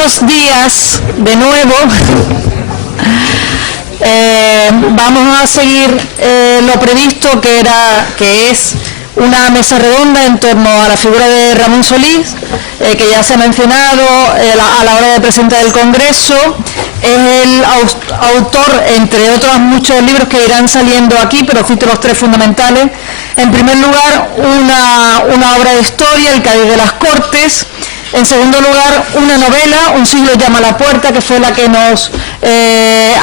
Buenos días de nuevo. Vamos a seguir lo previsto, que es una mesa redonda en torno a la figura de Ramón Solís, que ya se ha mencionado a la hora de presentar el Congreso. Es el autor, entre otros muchos libros que irán saliendo aquí, pero cito los tres fundamentales. En primer lugar, una obra de historia, El Cádiz de las Cortes. En segundo lugar, una novela, Un siglo llama a la puerta, que fue la que nos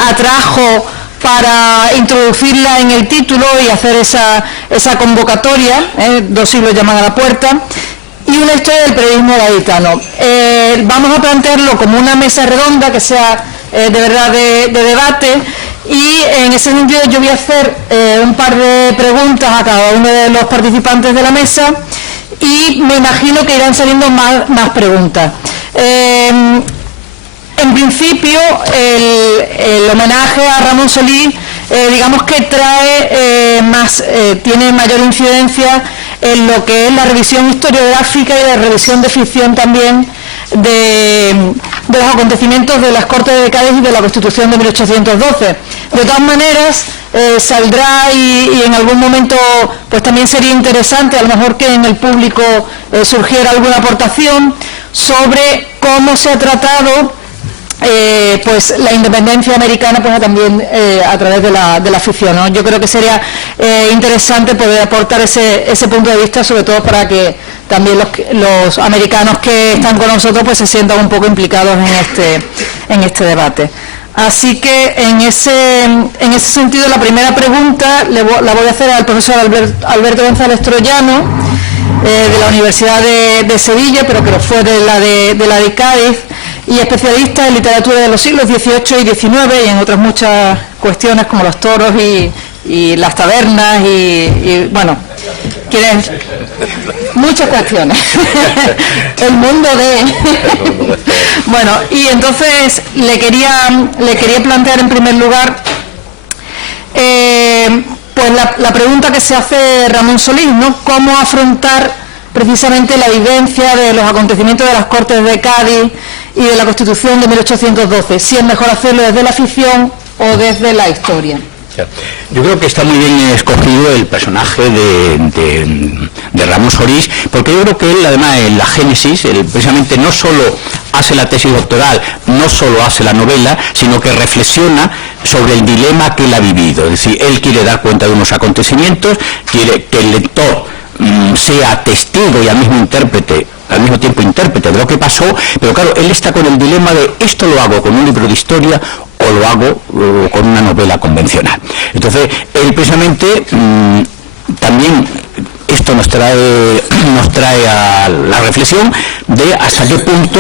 atrajo para introducirla en el título y hacer esa convocatoria, Dos siglos llaman a la puerta, y una historia del periodismo gaditano. Vamos a plantearlo como una mesa redonda que sea de verdad de debate, y en ese sentido yo voy a hacer un par de preguntas a cada uno de los participantes de la mesa, y me imagino que irán saliendo más preguntas. En principio, el homenaje a Ramón Solís, digamos que tiene mayor incidencia en lo que es la revisión historiográfica y la revisión de ficción también de los acontecimientos de las Cortes de Cádiz y de la Constitución de 1812. De todas maneras, saldrá y en algún momento pues también sería interesante a lo mejor que en el público surgiera alguna aportación sobre cómo se ha tratado pues la independencia americana, pues también a través de la ficción, ¿no? Yo creo que sería interesante poder aportar ese punto de vista, sobre todo para que también los americanos que están con nosotros pues se sientan un poco implicados en este debate. Así que en ese sentido, la primera pregunta la voy a hacer al profesor Alberto González Troyano, de la Universidad de Sevilla, pero que fue de la de Cádiz, y especialista en literatura de los siglos XVIII y XIX y en otras muchas cuestiones como los toros y las tabernas y bueno, muchas cuestiones. El mundo de... Bueno, y entonces le quería plantear en primer lugar pues la pregunta que se hace Ramón Solís, ¿no? ¿Cómo afrontar precisamente la vivencia de los acontecimientos de las Cortes de Cádiz y de la Constitución de 1812? Si es mejor hacerlo desde la ficción o desde la historia. Yo creo que está muy bien escogido el personaje de Ramón Solís, porque yo creo que él, además, en la génesis, precisamente no solo hace la tesis doctoral, no solo hace la novela, sino que reflexiona sobre el dilema que él ha vivido. Es decir, él quiere dar cuenta de unos acontecimientos, quiere que el lector sea testigo y al mismo tiempo intérprete de lo que pasó, pero claro, él está con el dilema de esto lo hago con un libro de historia o lo hago con una novela convencional. Entonces, él precisamente también esto nos trae a la reflexión de hasta qué punto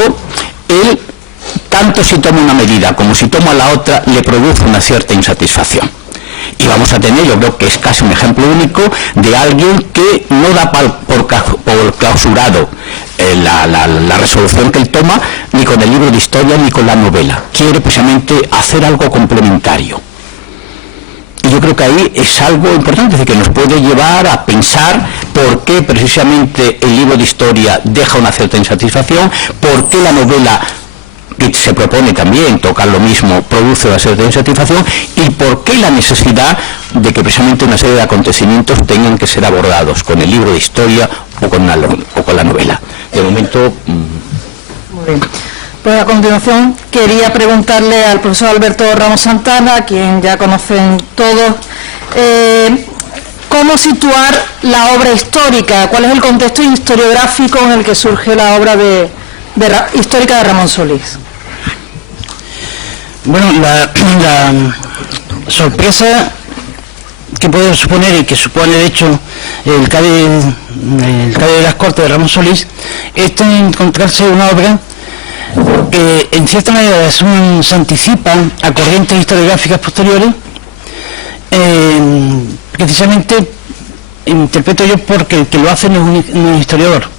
él, tanto si toma una medida como si toma la otra, le produce una cierta insatisfacción. Y vamos a tener, yo creo que es casi un ejemplo único de alguien que no da por clausurado la resolución que él toma, ni con el libro de historia ni con la novela. Quiere precisamente hacer algo complementario. Y yo creo que ahí es algo importante, es decir, que nos puede llevar a pensar por qué precisamente el libro de historia deja una cierta insatisfacción, por qué la novela, que se propone también tocar lo mismo, produce una cierta insatisfacción, y por qué la necesidad de que precisamente una serie de acontecimientos tengan que ser abordados con el libro de historia o con la novela. De momento... Muy bien. Pues a continuación quería preguntarle al profesor Alberto Ramos Santana, a quien ya conocen todos, ¿cómo situar la obra histórica? ¿Cuál es el contexto historiográfico en el que surge la obra histórica de Ramón Solís? Bueno, la sorpresa que puede suponer y que supone de hecho el Cádiz de las Cortes de Ramón Solís es encontrarse una obra que en cierta manera se anticipa a corrientes historiográficas posteriores, precisamente interpreto yo porque el que lo hace no es un historiador.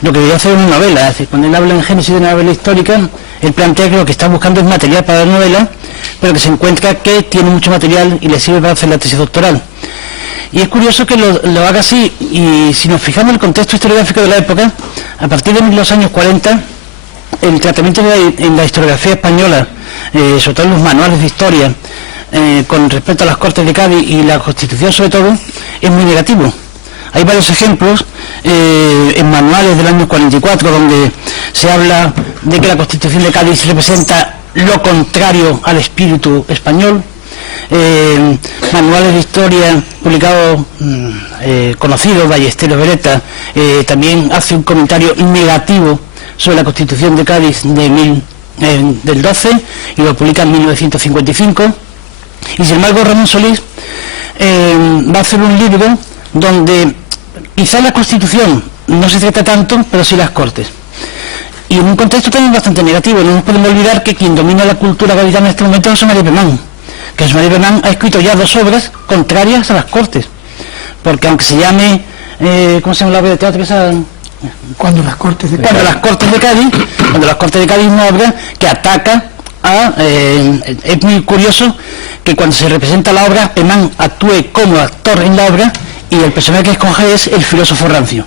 Lo que debería hacer es una novela, es decir, cuando él habla en génesis de una novela histórica, él plantea que lo que está buscando es material para la novela, pero que se encuentra que tiene mucho material y le sirve para hacer la tesis doctoral. Y es curioso que lo haga así, y si nos fijamos en el contexto historiográfico de la época, a partir de los años 40, el tratamiento en la historiografía española, sobre todo en los manuales de historia, con respecto a las Cortes de Cádiz y la Constitución sobre todo, es muy negativo. Hay varios ejemplos en manuales del año 44 donde se habla de que la Constitución de Cádiz representa lo contrario al espíritu español. Manuales de historia publicados conocidos, Ballesteros Beretta, también hace un comentario negativo sobre la Constitución de Cádiz del 12 y lo publica en 1955. Y sin embargo Ramón Solís va a hacer un libro donde quizás la Constitución no se trata tanto, pero sí las Cortes. Y en un contexto también bastante negativo. No nos podemos olvidar que quien domina la cultura gaditana en este momento es José María Pemán, que José María Pemán ha escrito ya 2 obras contrarias a las Cortes. Porque aunque se llame, ¿cómo se llama la obra de teatro? Cuando las Cortes de Cádiz. Cuando las Cortes de Cádiz es una obra que ataca a... es muy curioso que cuando se representa la obra, Pemán actúe como actor en la obra y el personaje que escoge es el filósofo rancio,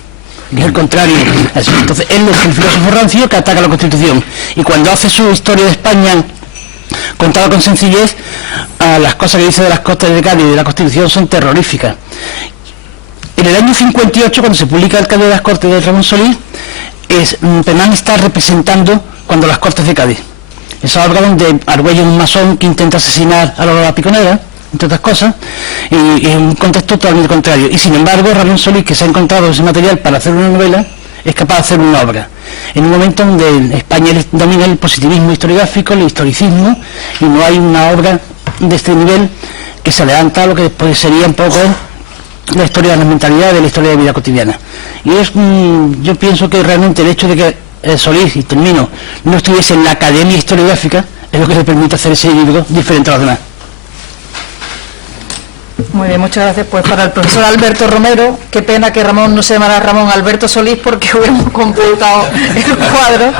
que es el contrario. Entonces él es el filósofo rancio que ataca la Constitución, y cuando hace su historia de España contada con sencillez, las cosas que dice de las Cortes de Cádiz y de la Constitución son terroríficas. En el año 58, cuando se publica el Cádiz de las Cortes de Ramón Solís, Pemán está representando cuando las Cortes de Cádiz. Esa obra donde Argüello es un masón que intenta asesinar a Lola Piconera, entre otras cosas, y en un contexto totalmente contrario. Y sin embargo, Ramón Solís, que se ha encontrado ese material para hacer una novela, es capaz de hacer una obra. En un momento donde en España domina el positivismo historiográfico, el historicismo, y no hay una obra de este nivel que se levanta a lo que después sería un poco la historia de la mentalidad, de la historia de la vida cotidiana. Y yo pienso que realmente el hecho de que Solís, y termino, no estuviese en la academia historiográfica es lo que le permite hacer ese libro diferente a los demás. Muy bien, muchas gracias. Pues para el profesor Alberto Romero, qué pena que Ramón no se llamara Ramón Alberto Solís, porque hubiéramos completado el cuadro.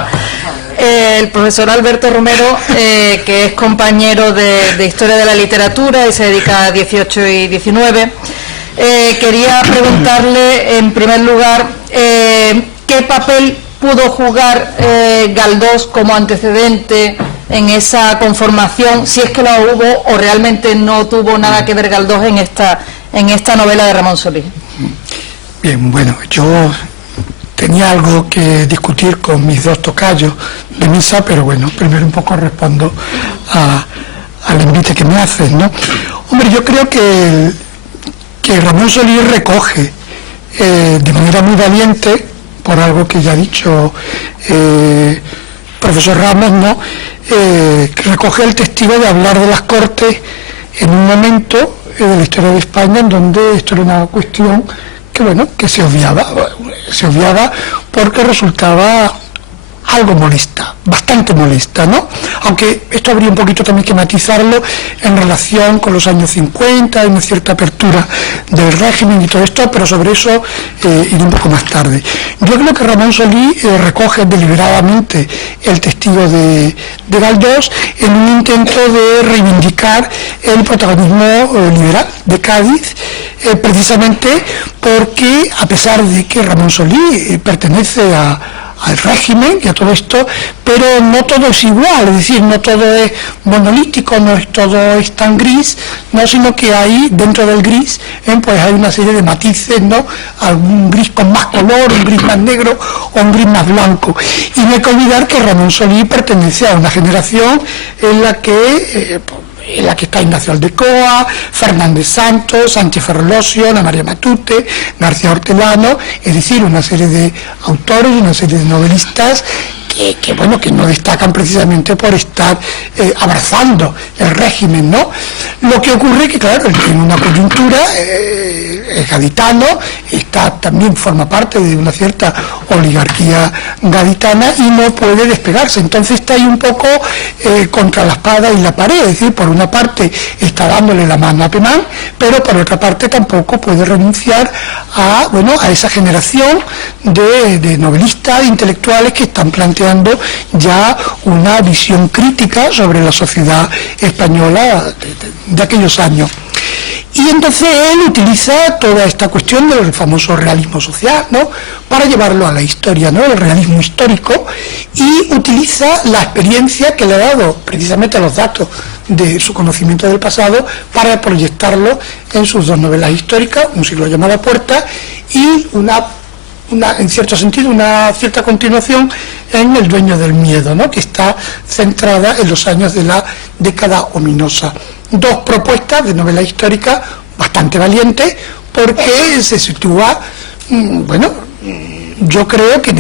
El profesor Alberto Romero, que es compañero de Historia de la Literatura y se dedica a 18 y 19, quería preguntarle en primer lugar qué papel pudo jugar Galdós como antecedente en esa conformación, si es que lo hubo o realmente no tuvo nada que ver Galdós en esta novela de Ramón Solís. Bien, bueno, yo tenía algo que discutir con mis 2 tocayos de misa, pero bueno, primero un poco respondo al invite que me hacen, ¿no? Hombre, yo creo que Ramón Solís recoge de manera muy valiente, por algo que ya ha dicho profesor Ramos, ¿no? Que recoge el testigo de hablar de las Cortes en un momento de la historia de España en donde esto era una cuestión que, bueno, que se obviaba porque resultaba algo molesta, bastante molesta, ¿no? Aunque esto habría un poquito también que matizarlo en relación con los años 50, hay una cierta apertura del régimen y todo esto, pero sobre eso iré un poco más tarde. Yo creo que Ramón Solís recoge deliberadamente el testigo de Galdós en un intento de reivindicar el protagonismo liberal de Cádiz, precisamente porque, a pesar de que Ramón Solís pertenece al régimen y a todo esto, pero no todo es igual, es decir, no todo es monolítico, no es todo es tan gris, no, sino que hay dentro del gris, pues hay una serie de matices, ¿no? Algún gris con más color, un gris más negro o un gris más blanco. Y no hay que olvidar que Ramón Solís pertenece a una generación en la que está Ignacio Aldecoa, Fernández Santos, Sánchez Ferrolosio, Ana María Matute, García Hortelano, es decir, una serie de autores, una serie de novelistas que no destacan precisamente por estar abrazando el régimen, ¿no? Lo que ocurre que, claro, en una coyuntura es gaditano, también forma parte de una cierta oligarquía gaditana y no puede despegarse. Entonces está ahí un poco contra la espada y la pared, es decir, por una parte está dándole la mano a Pemán, pero por otra parte tampoco puede renunciar a esa generación de novelistas, intelectuales que están planteando ya una visión crítica sobre la sociedad española de aquellos años. Y entonces él utiliza toda esta cuestión del famoso realismo social, ¿no?, para llevarlo a la historia, ¿no?, el realismo histórico, y utiliza la experiencia que le ha dado precisamente los datos de su conocimiento del pasado para proyectarlo en sus dos novelas históricas, Un siglo llamado a puerta, y en cierto sentido, una cierta continuación en El dueño del miedo, ¿no?, que está centrada en los años de la década ominosa. Dos propuestas de novela histórica bastante valientes, porque se sitúa, yo creo que en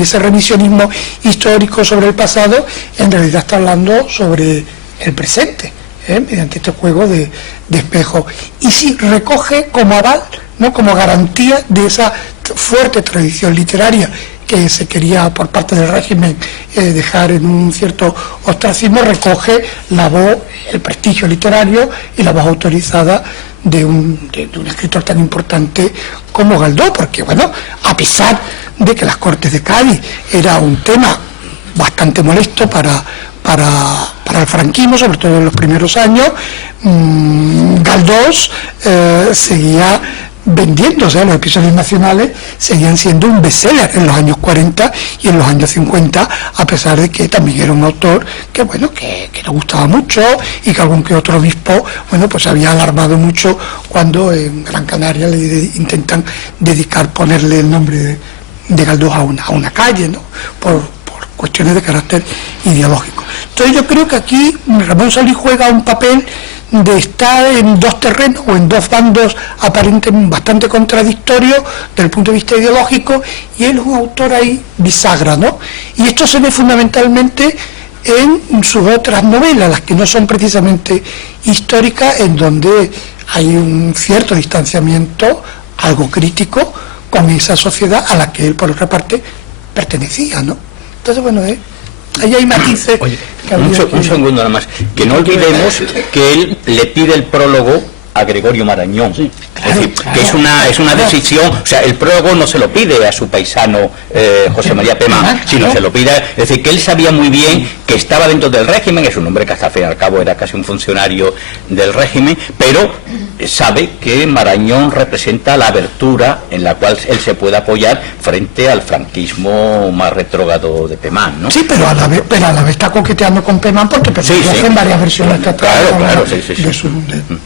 ese revisionismo histórico sobre el pasado, en realidad está hablando sobre el presente, mediante este juego de espejo. Y sí recoge como aval, ¿no?, como garantía de esa fuerte tradición literaria que se quería por parte del régimen dejar en un cierto ostracismo, recoge la voz, el prestigio literario y la voz autorizada de un escritor tan importante como Galdós, porque a pesar de que las Cortes de Cádiz era un tema bastante molesto para el franquismo, sobre todo en los primeros años, Galdós seguía vendiéndose, los episodios nacionales seguían siendo un bestseller en los años 40 y en los años 50, a pesar de que también era un autor que le gustaba mucho, y que algún que otro obispo pues había alarmado mucho cuando en Gran Canaria le intentan ponerle el nombre de Galdós a una calle, ¿no?, por cuestiones de carácter ideológico. Entonces yo creo que aquí Ramón Solís juega un papel de estar en dos terrenos o en dos bandos aparentemente bastante contradictorios desde el punto de vista ideológico, y él es un autor ahí bisagra, ¿no? Y esto se ve fundamentalmente en sus otras novelas, las que no son precisamente históricas, en donde hay un cierto distanciamiento, algo crítico, con esa sociedad a la que él, por otra parte, pertenecía, ¿no? Entonces, ahí hay matices. Oye, un segundo nada más, que no olvidemos que él le pide el prólogo a Gregorio Marañón. Sí, claro, es decir, que es una decisión, o sea, el prólogo no se lo pide a su paisano José María Pemán, sino se lo pide, es decir, que él sabía muy bien que estaba dentro del régimen, es un hombre que hasta al fin y al cabo era casi un funcionario del régimen, pero sabe que Marañón representa la abertura en la cual él se puede apoyar frente al franquismo más retrógrado de Pemán, ¿no? Sí, pero a la vez está coqueteando con Pemán, porque hacen varias versiones teatrales de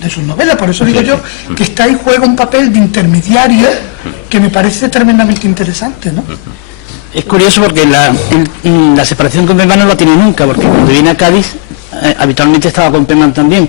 sus novelas. Por eso digo yo que está ahí, juega un papel de intermediario que me parece tremendamente interesante, ¿no? Es curioso porque la separación con Pemán no la tiene nunca, porque cuando viene a Cádiz habitualmente estaba con Pemán también.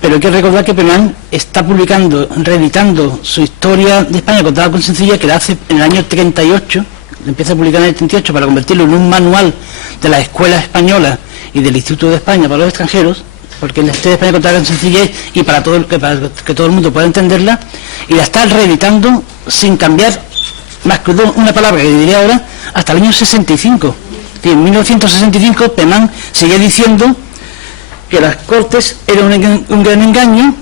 Pero hay que recordar que Pemán está reeditando su historia de España contada con sencilla, que la hace en el año 38, la empieza a publicar en el 38 para convertirlo en un manual de las escuelas españolas y del Instituto de España para los extranjeros, porque la historia de España contada con sencillez y para que todo el mundo pueda entenderla, y la está reeditando sin cambiar más que una palabra que diría ahora, hasta el año 65. En 1965 Pemán sigue diciendo que las Cortes eran un gran engaño,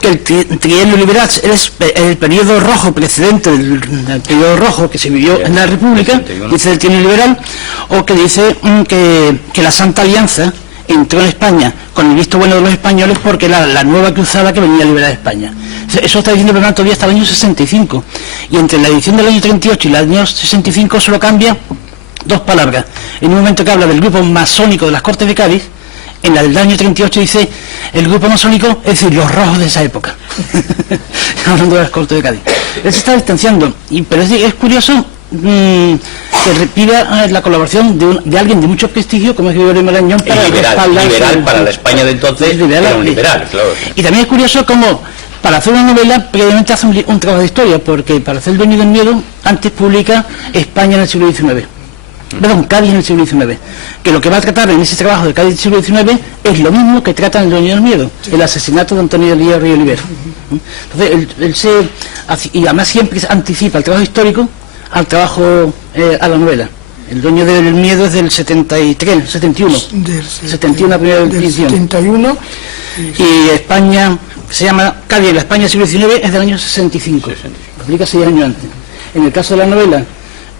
que el trienio liberal es el periodo rojo precedente del periodo rojo que se vivió en la República, dice el trienio liberal, o que dice que la Santa Alianza entró en España con el visto bueno de los españoles porque era la nueva cruzada que venía a liberar España. Eso está diciendo Pemán todavía hasta el año 65, y entre la edición del año 38 y el año 65 solo cambia dos palabras. En un momento que habla del grupo masónico de las Cortes de Cádiz, en la del año 38 dice el grupo masónico, es decir, los rojos de esa época. Hablando de las Cortes de Cádiz. Él se está distanciando, pero es curioso que pida la colaboración de alguien de mucho prestigio como es Gregorio Marañón para liberal para la España de entonces, era un liberal, claro. Y también es curioso como para hacer una novela previamente hace un trabajo de historia, porque para hacer El dueño del miedo antes publica España en el siglo XIX. Cádiz en el siglo XIX, que lo que va a tratar en ese trabajo de Cádiz del siglo XIX es lo mismo que trata en El dueño del miedo, el asesinato de Antonio de Hierro y Oliver. Entonces y además siempre anticipa el trabajo histórico al trabajo, a la novela. El dueño del miedo es del 71, la primera edición. 71. Y España, se llama Cádiz, la España del siglo XIX, es del año 65. Publica 6 años antes. En el caso de la novela,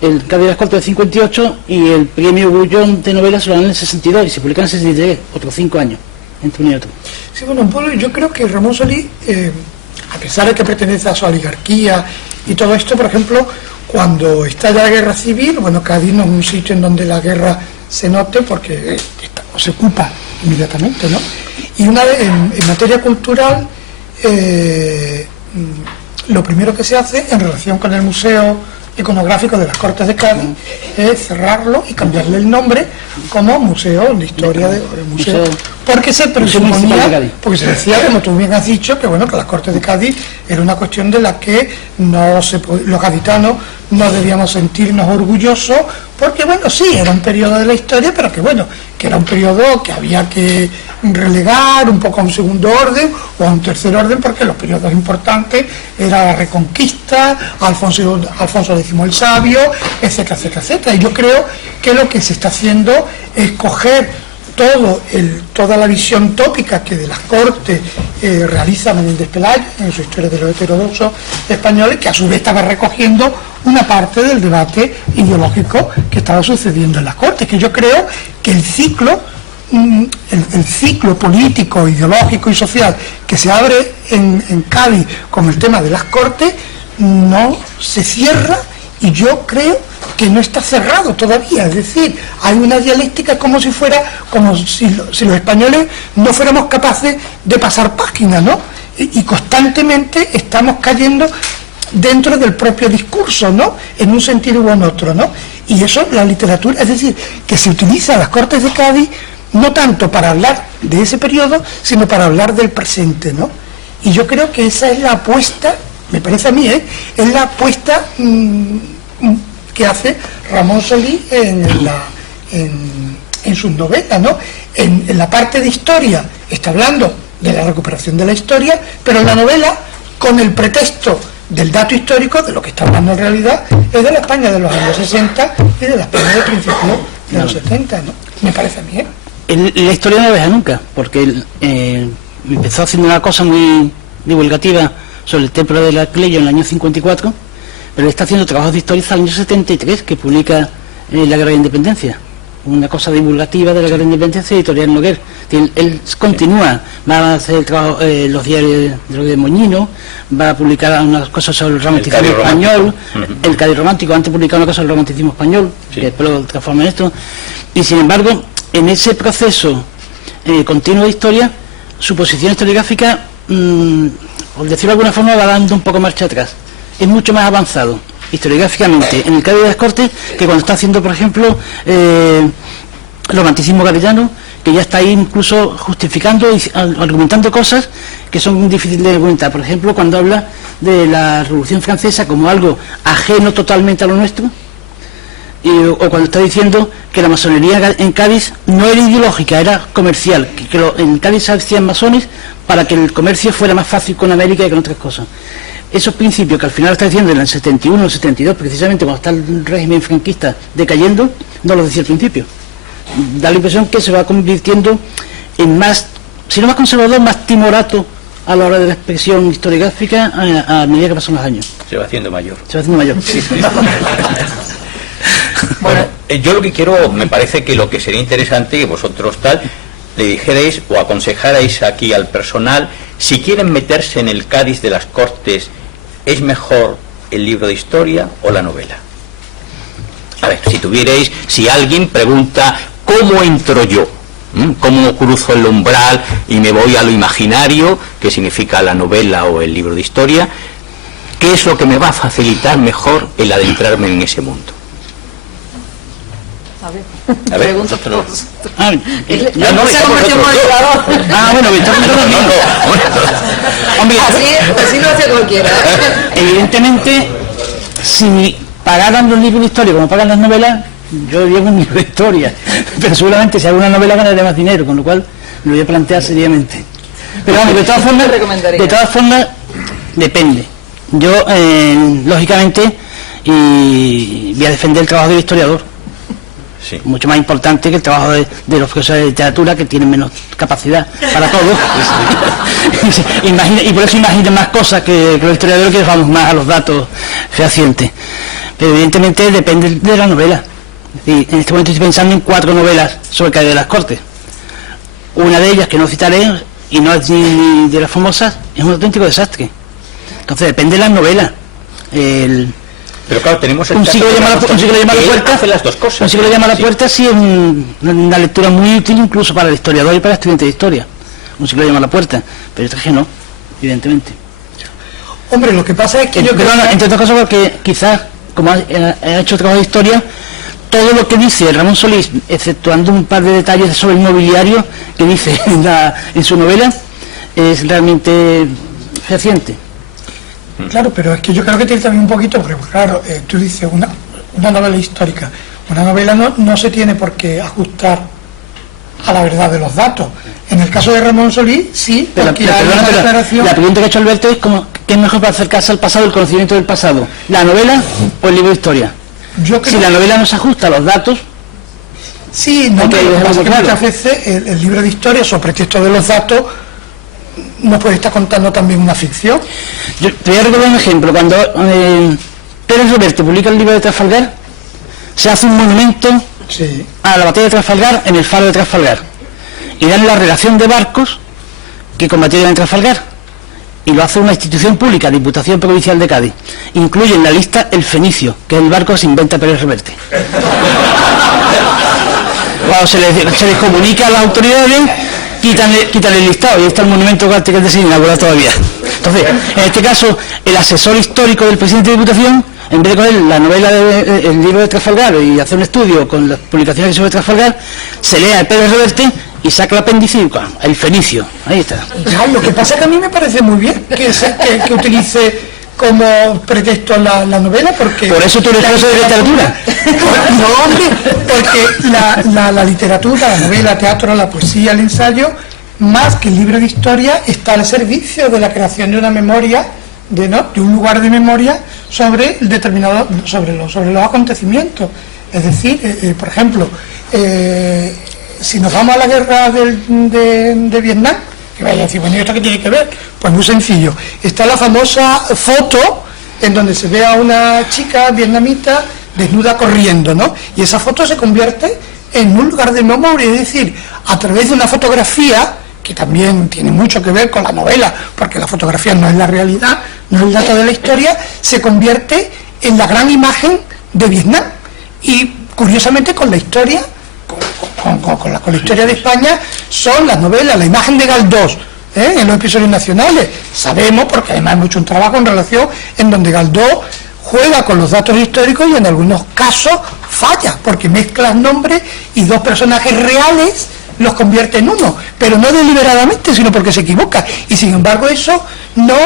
el Cádiz de las Cortes del 58 y el premio Bullón de novela se lo dan en el 62 y se publica en el 63, otros 5 años. entre uno y otro. Sí, bueno, un poco, yo creo que Ramón Solís, a pesar de que pertenece a su oligarquía y todo esto, por ejemplo, cuando estalla la guerra civil, bueno, Cádiz no es un sitio en donde la guerra se note porque se ocupa inmediatamente, ¿no? Y en materia cultural, lo primero que se hace en relación con el Museo Iconográfico de las Cortes de Cádiz es cerrarlo y cambiarle el nombre como Museo de Historia del Museo, porque se presuponía, porque se decía, como tú bien has dicho, que bueno, que las Cortes de Cádiz era una cuestión de la que los gaditanos no debíamos sentirnos orgullosos, porque bueno, sí, era un periodo de la historia, pero que bueno, que era un periodo que había que relegar un poco a un segundo orden o a un tercer orden, porque los periodos importantes era la Reconquista, Alfonso X el Sabio, etcétera, etcétera, etcétera. Y yo creo que lo que se está haciendo es coger toda la visión tópica que de las Cortes realiza Menéndez Pelayo en su Historia de los heterodoxos españoles, que a su vez estaba recogiendo una parte del debate ideológico que estaba sucediendo en las Cortes, que yo creo que el ciclo político, ideológico y social que se abre en Cádiz con el tema de las Cortes no se cierra, y yo creo que no está cerrado todavía. Es decir, hay una dialéctica como si los españoles no fuéramos capaces de pasar páginas, ¿no? Y constantemente estamos cayendo dentro del propio discurso, ¿no? En un sentido u en otro, ¿no? Y eso, la literatura, es decir, que se utiliza las Cortes de Cádiz no tanto para hablar de ese periodo, sino para hablar del presente, ¿no? Y yo creo que esa es la apuesta, me parece a mí, es la apuesta que hace Ramón Solís en sus novelas, ¿no? En la parte de historia está hablando de la recuperación de la historia, pero en la novela, con el pretexto del dato histórico, de lo que está hablando en realidad, es de la España de los años 60 y de la España de principios de los 70, ¿no? Me parece a mí, La historia no la deja nunca, porque él empezó haciendo una cosa muy divulgativa sobre el templo de la Cleyo en el año 54, pero él está haciendo trabajos de historia hasta el año 73, que publica La Guerra de Independencia, una cosa divulgativa de la Guerra de Independencia, Editorial Noguer. Él continúa, va a hacer el trabajo, los diarios de Moñino, va a publicar unas cosas sobre el romanticismo español, el Cádiz romántico, antes publicaba una cosa sobre el romanticismo español, que después lo transforma en esto, y sin embargo, en ese proceso continuo de historia, su posición historiográfica, por decirlo de alguna forma, va dando un poco marcha atrás. Es mucho más avanzado historiográficamente en el Cádiz de las Cortes que cuando está haciendo, por ejemplo, el romanticismo gaditano, que ya está ahí incluso justificando y argumentando cosas que son difíciles de argumentar. Por ejemplo, cuando habla de la Revolución Francesa como algo ajeno totalmente a lo nuestro, o cuando está diciendo que la masonería en Cádiz no era ideológica, era comercial, que en Cádiz se hacían masones para que el comercio fuera más fácil con América y con otras cosas. Esos principios que al final está diciendo en el 71 o el 72, precisamente cuando está el régimen franquista decayendo, no los decía al principio. Da la impresión que se va convirtiendo en más, si no más conservador, más timorato a la hora de la expresión historiográfica a medida que pasan los años. Se va haciendo mayor. Se va haciendo mayor. Bueno, yo lo que quiero, me parece que lo que sería interesante que vosotros le dijerais o aconsejarais aquí al personal, si quieren meterse en el Cádiz de las Cortes, ¿es mejor el libro de historia o la novela? A ver, si alguien pregunta, ¿cómo entro yo? ¿Cómo cruzo el umbral y me voy a lo imaginario, que significa la novela o el libro de historia? ¿Qué es lo que me va a facilitar mejor el adentrarme en ese mundo? A ver, vosotros. Hombre, así lo hace cualquiera. Evidentemente, si pagaran los libros de historia como pagan las novelas, yo diría un libro de historia, pero seguramente si hago una novela ganaría más dinero, con lo cual lo voy a plantear seriamente. Pero vamos, de todas formas depende. Yo lógicamente voy a defender el trabajo del historiador. Sí. Mucho más importante que el trabajo de los profesores de literatura, que tienen menos capacidad para todo. Y por eso imaginan más cosas que los historiadores, que vamos más a los datos fehacientes. Pero evidentemente depende de la novela. En este momento estoy pensando en 4 novelas sobre el Cádiz de las Cortes. Una de ellas, que no citaré, y no es ni de las famosas, es un auténtico desastre. Entonces depende de las novelas. Pero claro, tenemos Un siglo llama a la puerta. Hace las dos cosas. Un siglo llama a la puerta sí es una lectura muy útil incluso para el historiador y para el estudiante de historia. Un siglo llama a la puerta, pero este que no, evidentemente. Hombre, lo que pasa es que yo creo... Entre otras cosas porque quizás, como ha hecho trabajo de historia, todo lo que dice Ramón Solís, exceptuando un par de detalles sobre el mobiliario que dice en su novela, es realmente reciente. Claro, pero es que yo creo que tiene también un poquito, porque claro, tú dices una novela histórica. Una novela no se tiene por qué ajustar a la verdad de los datos. En el caso de Ramón Solís, sí, pero la pregunta que ha hecho Alberto es ¿qué es mejor para acercarse al pasado, el conocimiento del pasado? ¿La novela o el libro de historia? Yo creo si la novela no se ajusta a los datos... Sí, no, muchas veces el libro de historia, sobre pretexto de los datos, nos puede estar contando también una ficción. Yo te voy a recordar un ejemplo. Cuando Pérez Reverte publica el libro de Trafalgar, se hace un monumento a la batalla de Trafalgar en el faro de Trafalgar y dan la relación de barcos que combatieron en Trafalgar, y lo hace una institución pública, Diputación Provincial de Cádiz. Incluye en la lista el Fenicio, que es el barco que se inventa Pérez Reverte. Cuando se les comunica a las autoridades, quitan el listado y está el monumento que es inaugurado todavía. Entonces, en este caso, el asesor histórico del presidente de Diputación, en vez de coger la novela el libro de Trafalgar y hacer un estudio con las publicaciones sobre Trafalgar, se lee a Pérez Reverte y saca el apéndice y el Fenicio. Ahí está. Ya, lo que pasa es que a mí me parece muy bien que utilice como pretexto la novela, porque... Por eso tú eres profesor de literatura. No, hombre, porque la literatura, la novela, el teatro, la poesía, el ensayo, más que el libro de historia, está al servicio de la creación de una memoria, de un lugar de memoria sobre el determinado, sobre los acontecimientos. Es decir, por ejemplo, si nos vamos a la guerra de Vietnam, que vaya a decir, bueno, ¿y esto qué tiene que ver? Pues muy sencillo. Está la famosa foto en donde se ve a una chica vietnamita desnuda corriendo, ¿no? Y esa foto se convierte en un lugar de memoria, es decir, a través de una fotografía, que también tiene mucho que ver con la novela, porque la fotografía no es la realidad, no es el dato de la historia, se convierte en la gran imagen de Vietnam. Y curiosamente con la historia, con la historia de España, son las novelas, la imagen de Galdós, en los episodios nacionales. Sabemos, porque además hay mucho un trabajo en relación en donde Galdós juega con los datos históricos y en algunos casos falla, porque mezcla nombres y dos personajes reales los convierte en uno, pero no deliberadamente, sino porque se equivoca. Y sin embargo eso no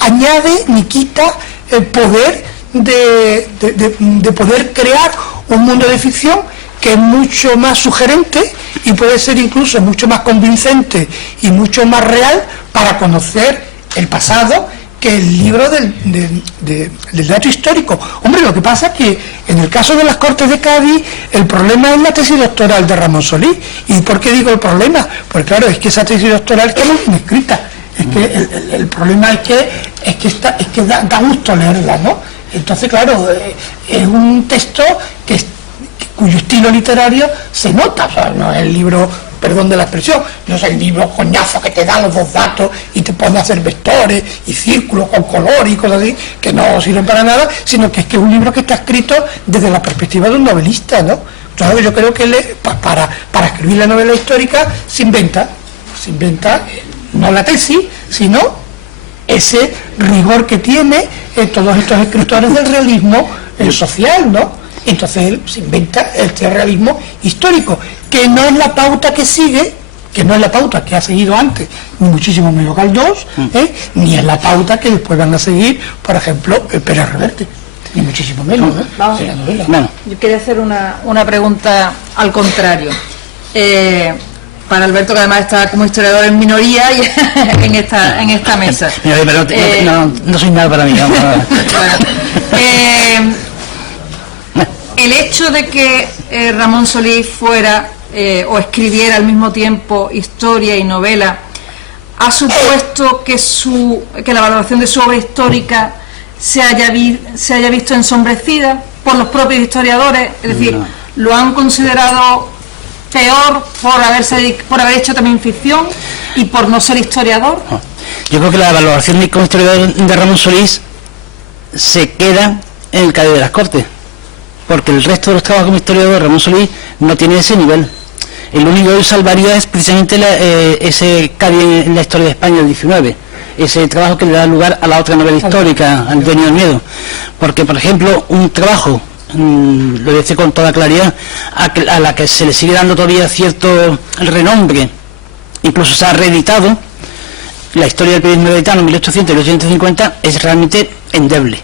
añade ni quita el poder de poder crear un mundo de ficción que es mucho más sugerente y puede ser incluso mucho más convincente y mucho más real para conocer el pasado que el libro del dato histórico. Hombre, lo que pasa es que en el caso de las Cortes de Cádiz el problema es la tesis doctoral de Ramón Solís. ¿Y por qué digo el problema? Pues claro, es que esa tesis doctoral está muy bien escrita. Es que el problema es que da gusto leerla, ¿no? Entonces, claro, es un texto cuyo estilo literario se nota, o sea, no es el libro, perdón de la expresión, no es el libro coñazo que te da los dos datos y te pone a hacer vectores y círculos con color y cosas así, que no sirven para nada, sino que es un libro que está escrito desde la perspectiva de un novelista, ¿no? Entonces yo creo que para escribir la novela histórica se inventa no la tesis, sino ese rigor que tiene todos estos escritores del realismo social, ¿no? Entonces él se inventa este realismo histórico, que no es la pauta que sigue, que no es la pauta que ha seguido antes, ni muchísimo menos Galdós, ni es la pauta que después van a seguir, por ejemplo, Pérez Reverte, ni muchísimo menos. Vamos. Yo quería hacer una pregunta al contrario. Para Alberto, que además está como historiador en minoría y en esta mesa. No soy nada para mí. El hecho de que Ramón Solís fuera o escribiera al mismo tiempo historia y novela ha supuesto que la valoración de su obra histórica se haya visto ensombrecida por los propios historiadores, es decir, lo han considerado peor por haber hecho también ficción y por no ser historiador? Yo creo que la valoración como historiador de Ramón Solís se queda en el Cádiz de las Cortes, porque el resto de los trabajos como historiador de Ramón Solís no tiene ese nivel. El único que salvaría es precisamente ese Cádiz en la historia de España del 19, ese trabajo que le da lugar a la otra novela histórica, al Dueño del Miedo, porque por ejemplo un trabajo, lo dice con toda claridad, a la que se le sigue dando todavía cierto renombre, incluso se ha reeditado, la historia del periodismo gaditano 1800 y 1850, es realmente endeble,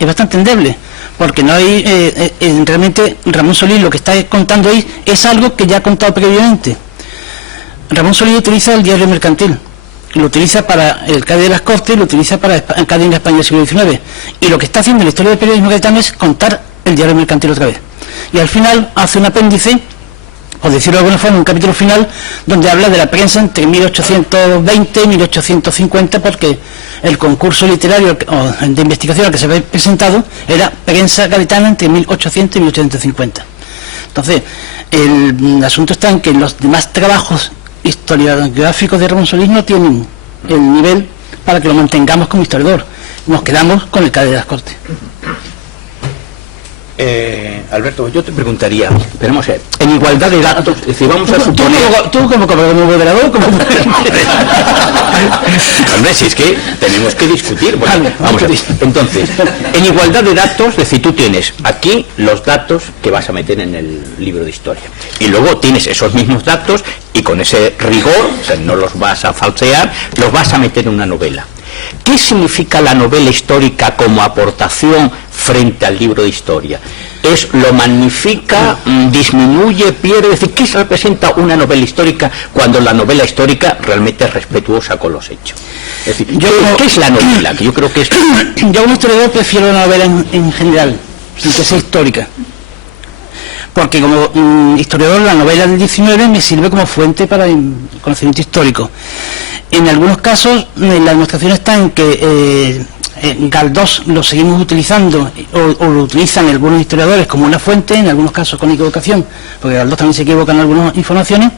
es bastante endeble, porque no hay realmente Ramón Solís lo que está contando ahí es algo que ya ha contado previamente. Ramón Solís utiliza el diario mercantil, lo utiliza para el Cádiz de las Cortes, lo utiliza para el Cádiz en España del siglo XIX, y lo que está haciendo en la historia del periodismo gaditano es contar el diario mercantil otra vez, y al final hace un apéndice, por decirlo de alguna forma, un capítulo final donde habla de la prensa entre 1820 y 1850, porque el concurso literario de investigación al que se había presentado era prensa gaditana entre 1800 y 1850. Entonces, el asunto está en que los demás trabajos historiográficos de Ramón Solís no tienen el nivel para que lo mantengamos como historiador. Nos quedamos con el Cádiz de las Cortes. Alberto, yo te preguntaría, esperemos, en igualdad de datos, es decir, vamos a suponer... Tú como moderador, como... Hombre, si es que tenemos que discutir, bueno, vamos a ver. Entonces, en igualdad de datos, es decir, tú tienes aquí los datos que vas a meter en el libro de historia, y luego tienes esos mismos datos, y con ese rigor, o sea, no los vas a falsear, los vas a meter en una novela. ¿Qué significa la novela histórica como aportación frente al libro de historia? ¿Lo magnifica, disminuye, pierde? Es decir, ¿qué representa una novela histórica cuando la novela histórica realmente es respetuosa con los hechos? Es decir, ¿qué es la novela? Que yo creo que es... Yo como historiador prefiero la novela en general, sin que sea histórica. Porque como historiador la novela del 19 me sirve como fuente para el conocimiento histórico. En algunos casos la demostración está en que Galdós lo seguimos utilizando o lo utilizan algunos historiadores como una fuente, en algunos casos con equivocación, porque Galdós también se equivoca en algunas informaciones,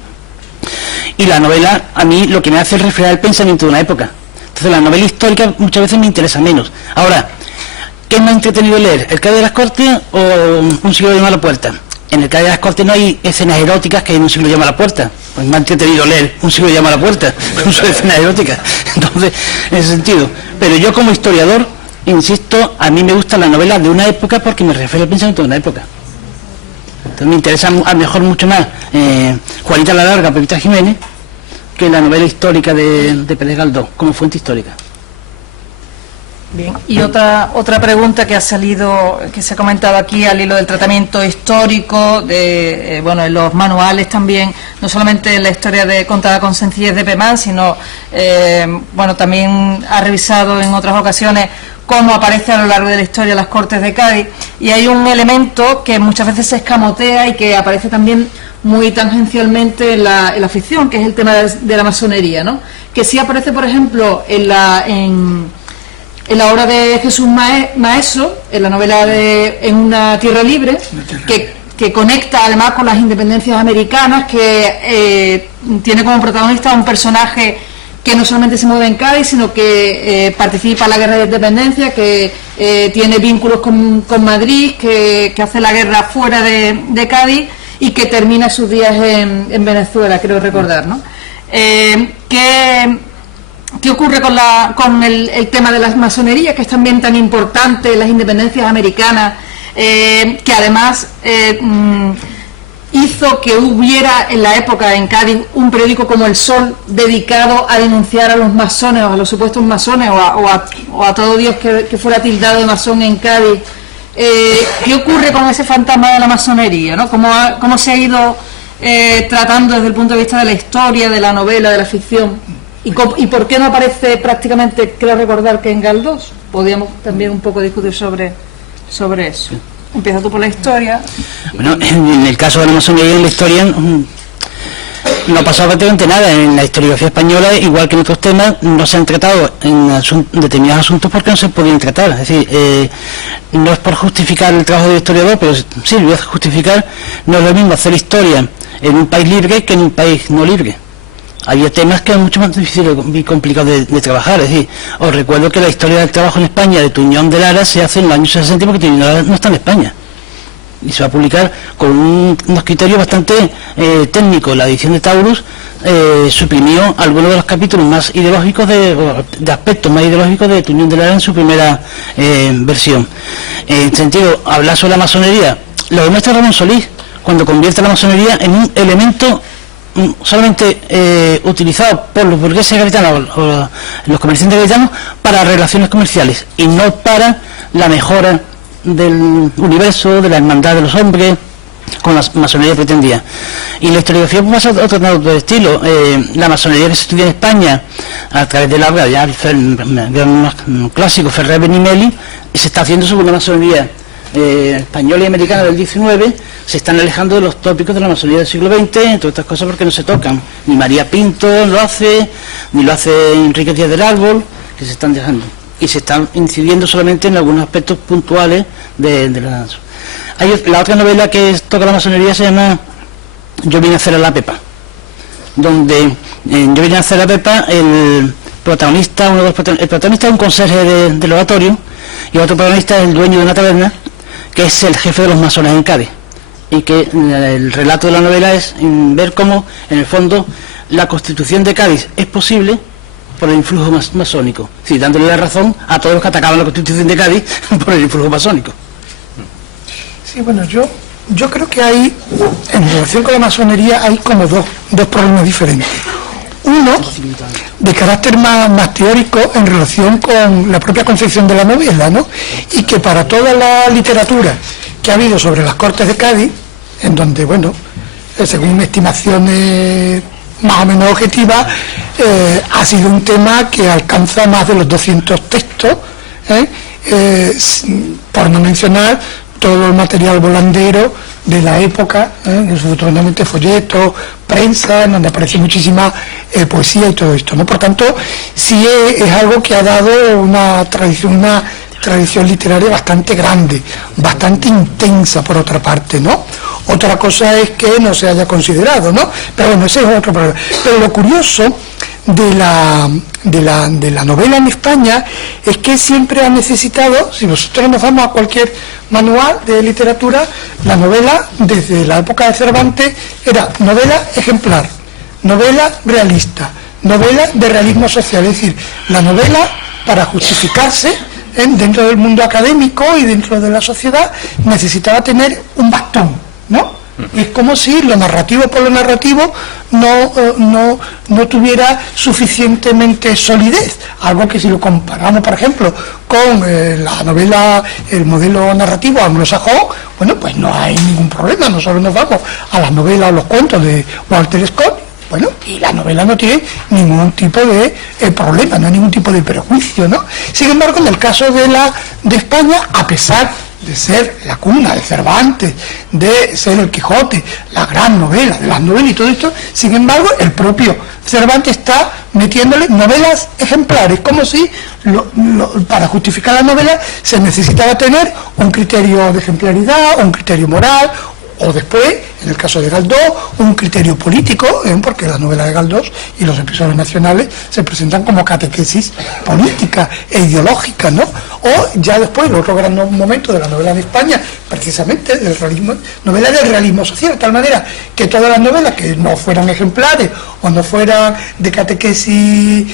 y la novela a mí lo que me hace es reflejar el pensamiento de una época. Entonces la novela histórica muchas veces me interesa menos. Ahora, ¿qué me ha entretenido leer? ¿El Cádiz de las Cortes o Un siglo llama a la puerta? En el Cádiz de las Cortes no hay escenas eróticas que en Un siglo llama a la puerta. Pues me ha entretenido leer Un siglo llama a la puerta, no son escenas eróticas. Entonces, en ese sentido. Pero yo como historiador, insisto, a mí me gusta la novela de una época porque me refiere al pensamiento de una época. Entonces me interesa a lo mejor mucho más Juanita la Larga, Pepita Jiménez, que la novela histórica de Pérez Galdós, como fuente histórica. Bien, y otra pregunta que ha salido, que se ha comentado aquí al hilo del tratamiento histórico, de bueno, en los manuales también, no solamente en la historia contada con sencillez de Pemán, sino bueno, también ha revisado en otras ocasiones cómo aparece a lo largo de la historia las Cortes de Cádiz, y hay un elemento que muchas veces se escamotea y que aparece también muy tangencialmente en la ficción, que es el tema de la masonería, ¿no? Que sí aparece, por ejemplo, en la obra de Jesús Maeso, en la novela En una tierra libre, que conecta además con las independencias americanas, que tiene como protagonista un personaje que no solamente se mueve en Cádiz, sino que participa en la guerra de independencia, que tiene vínculos con Madrid, que hace la guerra fuera de Cádiz y que termina sus días en Venezuela, creo recordar, ¿no? ¿Qué ocurre con el tema de las masonerías, que es también tan importante en las independencias americanas, que además hizo que hubiera en la época en Cádiz un periódico como El Sol dedicado a denunciar a los masones, o a los supuestos masones, o a todo Dios que fuera tildado de masón en Cádiz? ¿Qué ocurre con ese fantasma de la masonería, ¿no? ¿Cómo se ha ido tratando desde el punto de vista de la historia, de la novela, de la ficción? ¿Y por qué no aparece prácticamente, creo recordar, que en Galdós? Podríamos también un poco discutir sobre eso. Empieza tú por la historia. Bueno, en el caso de la masonería, en la historia no ha pasado prácticamente nada. En la historiografía española, igual que en otros temas, no se han tratado en determinados asuntos porque no se podían tratar. Es decir, no es por justificar el trabajo del historiador, pero sí lo voy a justificar. No es lo mismo hacer historia en un país libre que en un país no libre. Había temas que eran mucho más difíciles y complicados de trabajar. Es decir, os recuerdo que la historia del trabajo en España de Tuñón de Lara se hace en los años 60 porque Tuñón de Lara no está en España. Y se va a publicar con unos criterios bastante técnicos. La edición de Taurus suprimió algunos de los capítulos más ideológicos, de aspectos más ideológicos de Tuñón de Lara en su primera versión. En sentido, hablar sobre la masonería, lo demuestra Ramón Solís, cuando convierte la masonería en un elemento solamente utilizado por los burgueses gaditanos o los comerciantes gaditanos para relaciones comerciales y no para la mejora del universo, de la hermandad de los hombres, como la masonería pretendía. Y la historiografía pasa a otro estilo. La masonería que se estudia en España a través de la obra ya el gran clásico Ferrer Benimeli se está haciendo sobre una masonería española y americana del 19, se están alejando de los tópicos de la masonería del siglo XX, entre otras cosas porque no se tocan. Ni María Pinto lo hace, ni lo hace Enrique Díaz del Árbol, que se están dejando. Y se están incidiendo solamente en algunos aspectos puntuales de la... La otra novela que toca la masonería se llama Yo vine a hacer a la Pepa, donde en Yo vine a hacer a la Pepa el protagonista es un conserje del oratorio y otro protagonista es el dueño de una taberna que es el jefe de los masones en Cádiz, y que el relato de la novela es ver cómo en el fondo la constitución de Cádiz es posible por el influjo masónico, sí, dándole la razón a todos los que atacaban la constitución de Cádiz por el influjo masónico. Sí, bueno, yo creo que hay, en relación con la masonería, hay como dos problemas diferentes. Uno, de carácter más teórico en relación con la propia concepción de la novela, ¿no? Y que para toda la literatura que ha habido sobre las Cortes de Cádiz, en donde, bueno, según estimaciones más o menos objetivas, ha sido un tema que alcanza más de los 200 textos, por no mencionar todo el material volandero de la época, fundamentalmente folletos, prensa, en donde aparece muchísima poesía y todo esto, ¿no? Por tanto, sí es algo que ha dado una tradición literaria bastante grande, bastante intensa por otra parte, ¿no? Otra cosa es que no se haya considerado, ¿no? Pero bueno, ese es otro problema. Pero lo curioso de la novela en España es que siempre ha necesitado, si nosotros nos vamos a cualquier manual de literatura, la novela desde la época de Cervantes era novela ejemplar, novela realista, novela de realismo social, es decir, la novela para justificarse dentro del mundo académico y dentro de la sociedad necesitaba tener un bastón, ¿no? Es como si lo narrativo por lo narrativo no tuviera suficientemente solidez, algo que si lo comparamos, por ejemplo, con la novela, el modelo narrativo anglosajón, bueno, pues no hay ningún problema. Nosotros nos vamos a las novelas o los cuentos de Walter Scott, bueno, y la novela no tiene ningún tipo de problema, no hay ningún tipo de prejuicio, ¿no? Sin embargo, en el caso de España, a pesar de ser la cuna de Cervantes, de ser el Quijote, la gran novela, de las novelas y todo esto, sin embargo, el propio Cervantes está metiéndole novelas ejemplares, como si para justificar la novela se necesitaba tener un criterio de ejemplaridad, un criterio moral, o después, en el caso de Galdós, un criterio político, porque las novelas de Galdós y los episodios nacionales se presentan como catequesis política e ideológica, ¿no? O ya después, el otro gran momento de la novela de España, precisamente del realismo, novela del realismo social, de tal manera que todas las novelas que no fueran ejemplares o no fueran de catequesis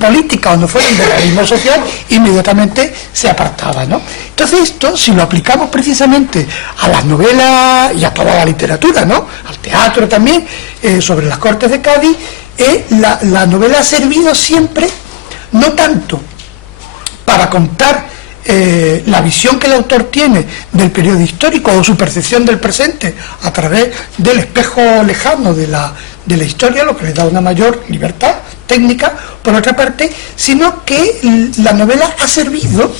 política o no fueran de realismo social, inmediatamente se apartaba, ¿no? Entonces esto, si lo aplicamos precisamente a las novelas y a toda la literatura, ¿no? Al teatro también, sobre las Cortes de Cádiz, la novela ha servido siempre, no tanto para contar la visión que el autor tiene del periodo histórico o su percepción del presente a través del espejo lejano de la historia, lo que le da una mayor libertad técnica, por otra parte, sino que la novela ha servido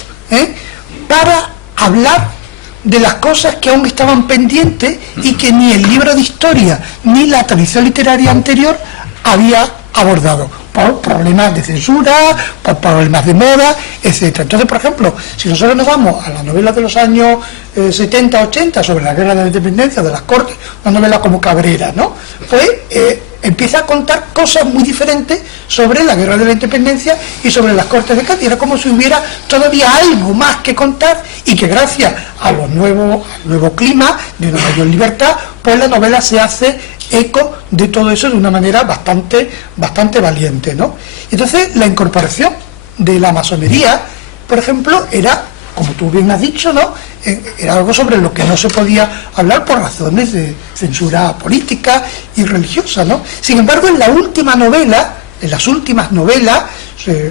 para hablar de las cosas que aún estaban pendientes y que ni el libro de historia ni la tradición literaria anterior había abordado. por problemas de censura, por problemas de moda, etcétera. Entonces, por ejemplo, si nosotros nos vamos a las novelas de los años 70, 80 sobre la guerra de la independencia de las Cortes, una novela como Cabrera, ¿no? Pues empieza a contar cosas muy diferentes sobre la guerra de la independencia y sobre las Cortes de Cádiz. Era como si hubiera todavía algo más que contar y que gracias a al nuevo clima de una mayor libertad, pues la novela se hace eco de todo eso de una manera bastante valiente, ¿no? Entonces, la incorporación de la masonería, por ejemplo, era, como tú bien has dicho, ¿no?, era algo sobre lo que no se podía hablar por razones de censura política y religiosa, ¿no? Sin embargo, en las últimas novelas,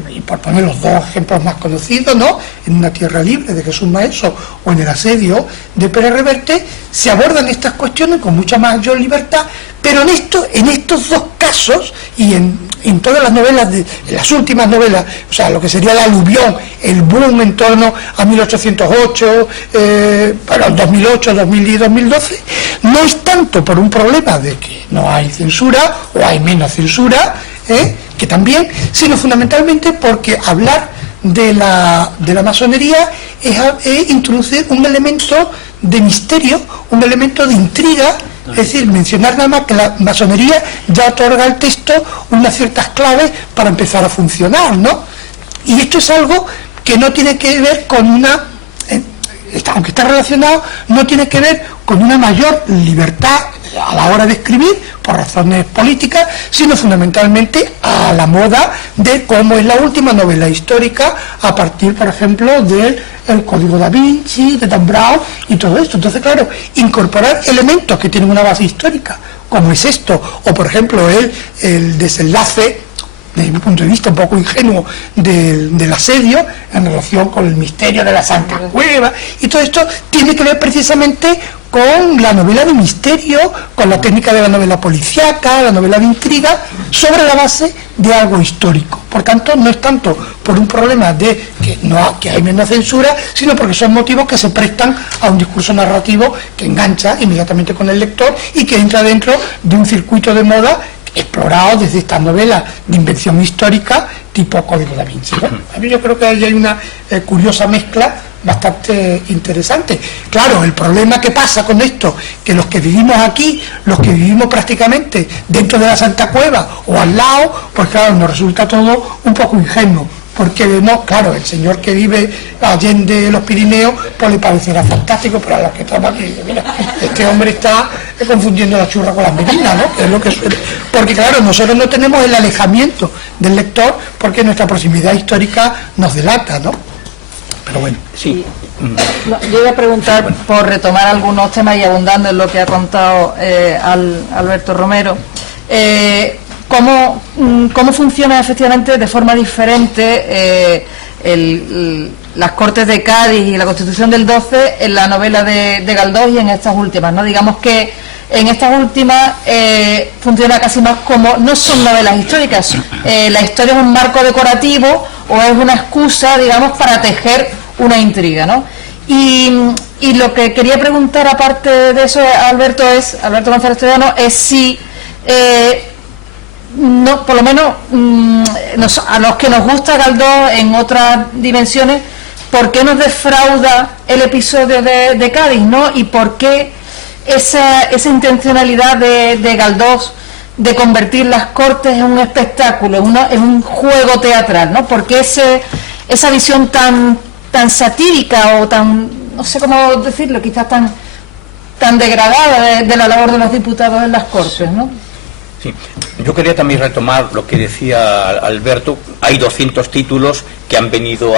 y por poner los dos ejemplos más conocidos, ¿no?, en Una tierra libre de Jesús Maeso o en El asedio de Pérez Reverte, se abordan estas cuestiones con mucha mayor libertad, pero en estos dos casos y en todas las novelas, en las últimas novelas, o sea, lo que sería la aluvión, el boom en torno a 1808, 2008, 2010, 2012, no es tanto por un problema de que no hay censura o hay menos censura, que también, sino fundamentalmente porque hablar de la masonería es introducir un elemento de misterio, un elemento de intriga. Es decir, mencionar nada más que la masonería ya otorga al texto unas ciertas claves para empezar a funcionar, ¿no? Y esto es algo que no tiene que ver con una, aunque está relacionado, no tiene que ver con una mayor libertad a la hora de escribir por razones políticas, sino fundamentalmente a la moda de cómo es la última novela histórica a partir, por ejemplo, del Código da Vinci, de Dan Brown y todo esto. Entonces, claro, incorporar elementos que tienen una base histórica, como es esto, o por ejemplo el desenlace, desde mi punto de vista un poco ingenuo, del asedio en relación con el misterio de la Santa Cueva, y todo esto tiene que ver precisamente con la novela de misterio, con la técnica de la novela policíaca, la novela de intriga, sobre la base de algo histórico. Por tanto, no es tanto por un problema de que hay menos censura, sino porque son motivos que se prestan a un discurso narrativo que engancha inmediatamente con el lector y que entra dentro de un circuito de moda explorado desde estas novelas de invención histórica tipo Código da Vinci, ¿no? A mí yo creo que ahí hay una curiosa mezcla bastante interesante. Claro, el problema que pasa con esto, que los que vivimos aquí, los que vivimos prácticamente dentro de la Santa Cueva o al lado, pues claro, nos resulta todo un poco ingenuo, porque vemos, claro, el señor que vive allende los Pirineos, pues le parecerá fantástico, pero a los que estamos aquí, mira, este hombre está confundiendo la churra con la merina, ¿no?, que es lo que suele. Porque claro, nosotros no tenemos el alejamiento del lector, porque nuestra proximidad histórica nos delata, ¿no? Pero bueno, sí. Yo voy a preguntar, por retomar algunos temas y abundando en lo que ha contado Alberto Romero, ¿cómo funciona efectivamente de forma diferente las Cortes de Cádiz y la Constitución del 12 en la novela de Galdós y en estas últimas, ¿no? Digamos que en estas últimas funciona casi más como, no son novelas históricas, la historia es un marco decorativo o es una excusa, digamos, para tejer una intriga, ¿no? Y lo que quería preguntar, aparte de eso, Alberto González Troyano, es si no, por lo menos a los que nos gusta Galdós en otras dimensiones, ¿por qué nos defrauda el episodio de Cádiz, ¿no? Y por qué esa intencionalidad de Galdós de convertir las Cortes en un espectáculo, en un juego teatral, ¿no? ¿Por qué esa visión tan satírica o tan, no sé cómo decirlo, quizás tan degradada de la labor de los diputados en las Cortes, ¿no? Sí, yo quería también retomar lo que decía Alberto. Hay 200 títulos que han venido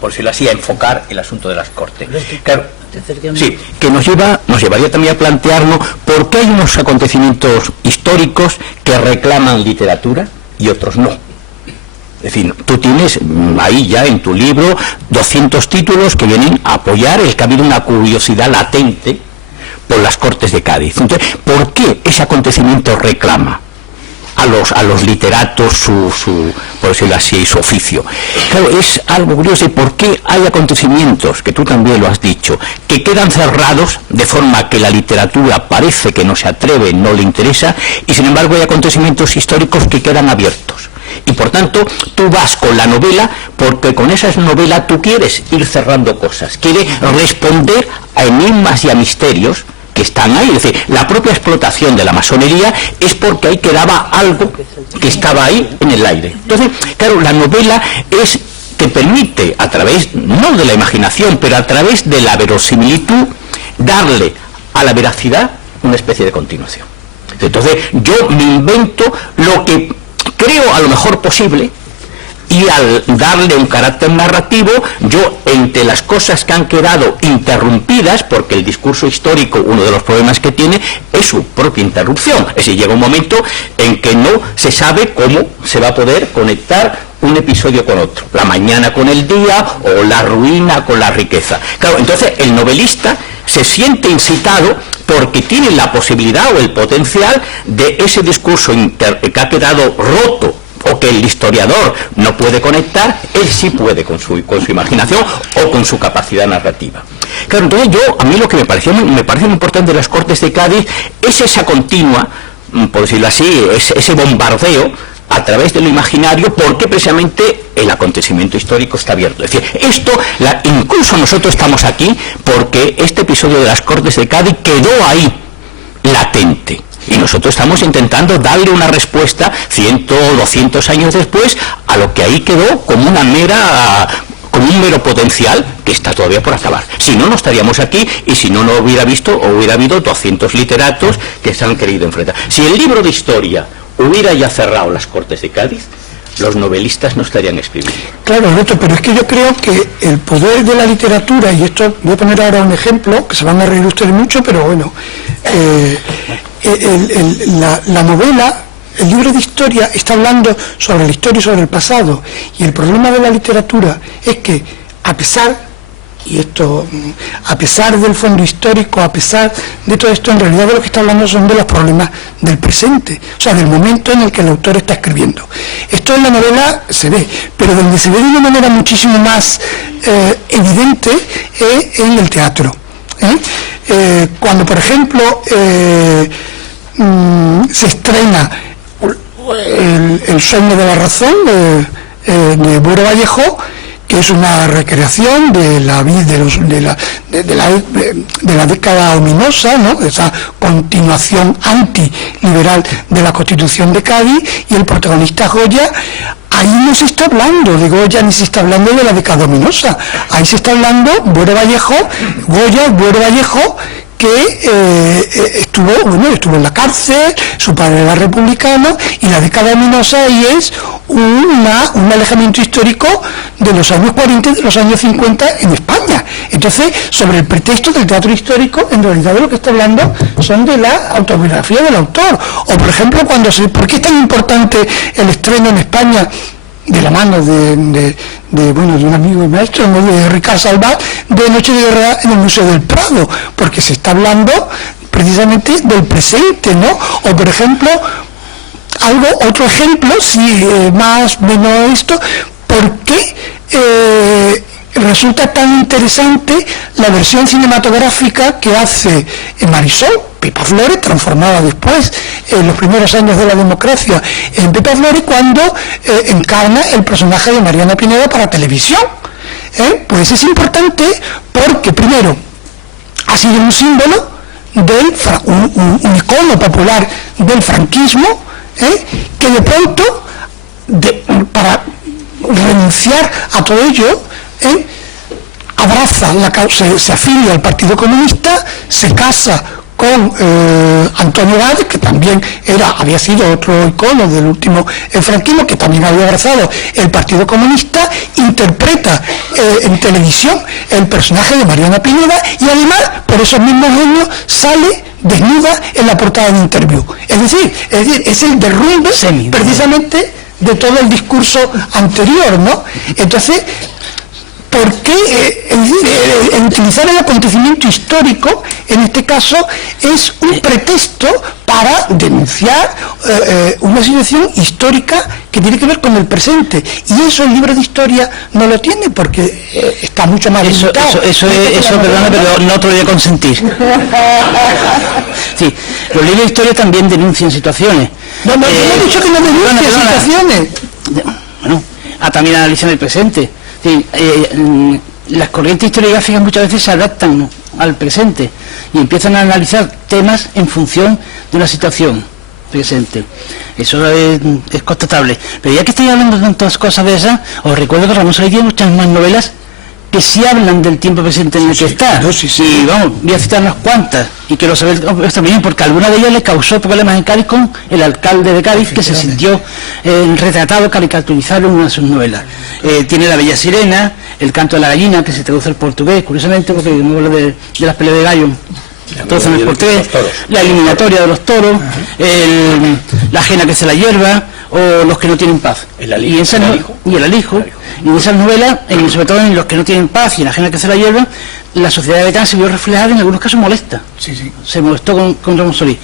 por decirlo así, a enfocar el asunto de las Cortes. Claro, sí, que nos llevaría también a plantearnos por qué hay unos acontecimientos históricos que reclaman literatura y otros no. Es decir, tú tienes ahí ya en tu libro 200 títulos que vienen a apoyar el que ha habido una curiosidad latente por las Cortes de Cádiz. Entonces, ¿por qué ese acontecimiento reclama a los literatos por decirlo así, su oficio. Claro, es algo curioso de por qué hay acontecimientos, que tú también lo has dicho, que quedan cerrados de forma que la literatura parece que no se atreve, no le interesa, y sin embargo hay acontecimientos históricos que quedan abiertos. Y por tanto, tú vas con la novela porque con esa novela tú quieres ir cerrando cosas, quieres responder a enigmas y a misterios que están ahí. Es decir, la propia explotación de la masonería es porque ahí quedaba algo que estaba ahí en el aire. Entonces, claro, la novela te permite, a través, no de la imaginación, pero a través de la verosimilitud, darle a la veracidad una especie de continuación. Entonces, yo me invento lo que creo a lo mejor posible, y al darle un carácter narrativo, yo, entre las cosas que han quedado interrumpidas, porque el discurso histórico, uno de los problemas que tiene, es su propia interrupción. Es decir, llega un momento en que no se sabe cómo se va a poder conectar un episodio con otro, la mañana con el día, o la ruina con la riqueza. Claro, entonces el novelista se siente incitado porque tiene la posibilidad o el potencial de ese discurso que ha quedado roto, o que el historiador no puede conectar, él sí puede con su imaginación o con su capacidad narrativa. Claro, entonces a mí lo que me parece muy importante de las Cortes de Cádiz es esa continua, por decirlo así, ese bombardeo a través de lo imaginario, porque precisamente el acontecimiento histórico está abierto. Es decir, incluso nosotros estamos aquí porque este episodio de las Cortes de Cádiz quedó ahí, latente. Y nosotros estamos intentando darle una respuesta 100 o 200 años después a lo que ahí quedó como un mero potencial que está todavía por acabar. Si no, no estaríamos aquí, y si no, no hubiera habido 200 literatos que se han querido enfrentar. Si el libro de historia hubiera ya cerrado las Cortes de Cádiz, los novelistas no estarían escribiendo. Claro, Alberto, pero es que yo creo que el poder de la literatura, y esto voy a poner ahora un ejemplo, que se van a reír ustedes mucho, pero bueno, la novela, el libro de historia está hablando sobre la historia y sobre el pasado, y el problema de la literatura es que a pesar del fondo histórico, a pesar de todo esto, en realidad de lo que está hablando son de los problemas del presente, o sea, del momento en el que el autor está escribiendo. Esto en la novela se ve, pero donde se ve de una manera muchísimo más evidente es en el teatro. Cuando, por ejemplo, se estrena El sueño de la razón de Buero Vallejo, que es una recreación de la década ominosa, ¿no?, esa continuación antiliberal de la Constitución de Cádiz, y el protagonista Goya. Ahí no se está hablando de Goya ni se está hablando de la década ominosa, ahí se está hablando Buero Vallejo, que estuvo en la cárcel, su padre era republicano, y la década ominosa ahí es un alejamiento histórico de los años 40 y de los años 50 en España. Entonces, sobre el pretexto del teatro histórico, en realidad de lo que está hablando son de la autobiografía del autor. O, por ejemplo, ¿por qué es tan importante el estreno en España, de la mano de un amigo y maestro, ¿no?, de Ricard Salvat, de Noche de Guerra en el Museo del Prado? Porque se está hablando precisamente del presente, ¿no? O, por ejemplo, otro ejemplo, si más o menos esto, ¿por qué resulta tan interesante la versión cinematográfica que hace Marisol, Pepa Flores, transformada después en los primeros años de la democracia en Pepa Flores, cuando encarna el personaje de Mariana Pineda para televisión? Pues es importante porque, primero, ha sido un símbolo un icono popular del franquismo, que de pronto, para renunciar a todo ello, abraza la causa, se afilia al Partido Comunista, se casa con Antonio Gades, que también había sido otro icono del último franquismo, que también había abrazado el Partido Comunista, interpreta en televisión el personaje de Mariana Pineda, y además, por esos mismos años, sale desnuda en la portada de Interview. Es decir, es el derrumbe precisamente de todo el discurso anterior, ¿no? Entonces, porque el utilizar el acontecimiento histórico, en este caso, es un pretexto para denunciar una situación histórica que tiene que ver con el presente, y eso el libro de historia no lo tiene, porque está mucho más limitado. Eso, perdona, pero no te lo voy a consentir. Sí, los libros de historia también denuncian situaciones. No he dicho que no denuncian situaciones. Bueno, también analizan el presente. Sí, las corrientes historiográficas muchas veces se adaptan al presente y empiezan a analizar temas en función de una situación presente. Eso es constatable. Pero ya que estoy hablando de tantas cosas de esas, os recuerdo que Ramón Solís tiene muchas más novelas que sí hablan del tiempo presente en el que está. Y vamos, voy a citar unas cuantas, y quiero saber también, porque alguna de ellas le causó problemas en Cádiz con el alcalde de Cádiz, que se sintió retratado, caricaturizado en una de sus novelas. Tiene La Bella Sirena, El canto de la gallina, que se traduce al portugués, curiosamente, porque no hablo de las peleas de gallo, entonces en el portugués, La eliminatoria de los toros, La ajena que se la hierba, o Los que no tienen paz. Y el alijo. Y en esas novelas, sobre todo en Los que no tienen paz y en La ajena que se la hierba, la sociedad gaditana se vio reflejada, en algunos casos molesta. Se molestó con Ramón Solís.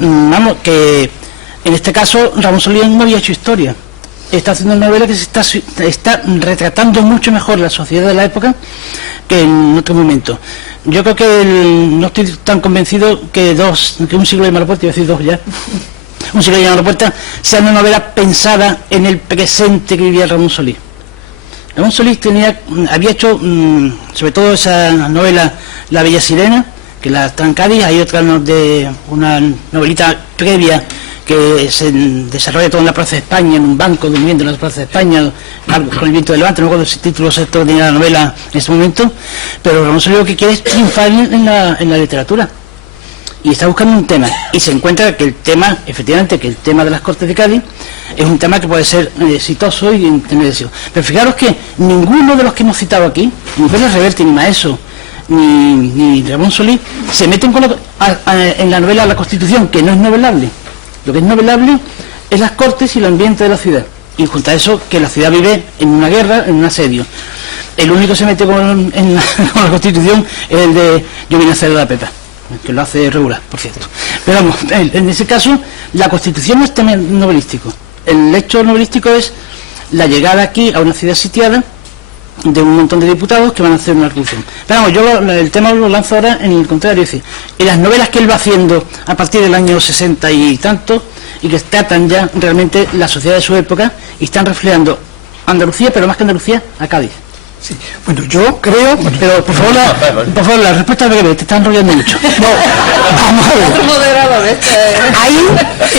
Vamos, que en este caso Ramón Solís no había hecho historia. Está haciendo una novela que se está retratando mucho mejor la sociedad de la época que en otro momento. Yo creo que no estoy tan convencido que Un siglo de Malapuerta, iba a decir dos ya, Un siglo de Malapuerta sea una novela pensada en el presente que vivía Ramón Solís. Ramón Solís había hecho, sobre todo esa novela La Bella Sirena, que la está en Cádiz. Hay otra una novelita previa que se desarrolla todo en la Plaza de España, en un banco durmiendo en la Plaza de España, algo con el viento de Levante. No recuerdo si el título exacto tenía la novela en ese momento, pero Ramón Solís lo que quiere es triunfar en la literatura, y está buscando un tema, y se encuentra que el tema, efectivamente, que el tema de las Cortes de Cádiz es un tema que puede ser exitoso y tener éxito. Pero fijaros que ninguno de los que hemos citado aquí, ni Pérez Reverte, ni Maeso, ni Ramón Solís, se meten en la novela La Constitución, que no es novelable. Lo que es novelable es las Cortes y el ambiente de la ciudad, y junto a eso que la ciudad vive en una guerra, en un asedio. El único que se mete con la Constitución es el de Yo vine a hacer la Pepa, que lo hace regular, por cierto. Pero vamos, en ese caso la Constitución no es tema novelístico. El hecho novelístico es la llegada aquí a una ciudad sitiada de un montón de diputados que van a hacer una revolución. Pero vamos, yo el tema lo lanzo ahora en el contrario, es decir, en las novelas que él va haciendo a partir del año 60 y tanto, y que tratan ya realmente la sociedad de su época, y están reflejando Andalucía, pero más que Andalucía, a Cádiz. Sí. Bueno, yo creo... Pero por favor, la respuesta es breve, te está enrollando mucho. No, vamos a ver. Ahí,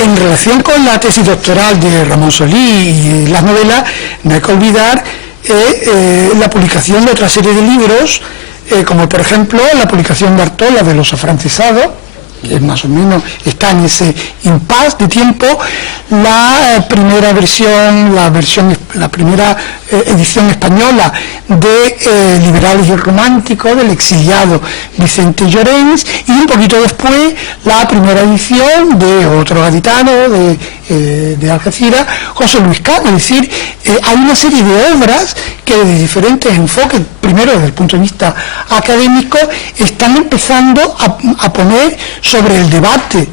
en relación con la tesis doctoral de Ramón Solís y las novelas, no hay que olvidar la publicación de otra serie de libros, como por ejemplo la publicación de Artola de Los afrancesados, que más o menos está en ese impasse de tiempo, la primera versión, la primera edición española de Liberales y Románticos, del exiliado Vicente Llorens, y un poquito después la primera edición de otro gaditano de Algeciras, José Luis Cano. Es decir, hay una serie de obras que desde diferentes enfoques, primero desde el punto de vista académico, están empezando a poner sobre el debate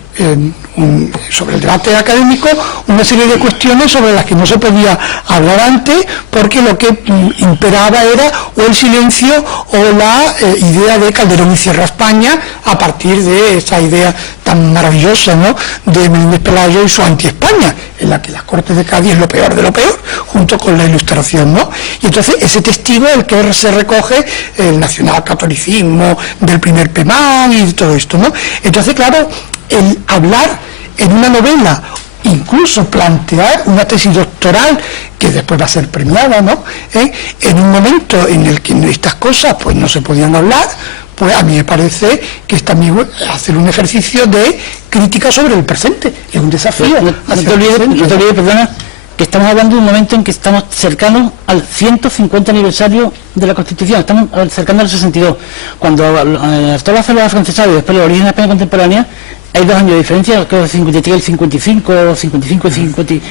académico una serie de cuestiones sobre las que no se podía hablar antes, porque lo que imperaba era o el silencio o la idea de Calderón y Cierra España, a partir de esa idea tan maravillosa, ¿no?, de Menéndez Pelayo y su anti-España, en la que las Cortes de Cádiz es lo peor de lo peor, junto con la Ilustración, ¿no? Y entonces ese testigo el que se recoge el nacionalcatolicismo del primer PEMAN y todo esto, ¿no? Entonces, claro, el hablar en una novela, incluso plantear una tesis doctoral que después va a ser premiada, ¿no?, en un momento en el que estas cosas pues no se podían hablar, pues a mí me parece que es también hacer un ejercicio de crítica sobre el presente, es un desafío. No te olvides, perdona, que estamos hablando de un momento en que estamos cercanos al 150 aniversario de la Constitución, estamos cercanos al 62. Cuando Artola hace la francesada y después la origen de la España contemporánea, hay 2 años de diferencia, creo que el 53 y el 55, o 55 y 50, y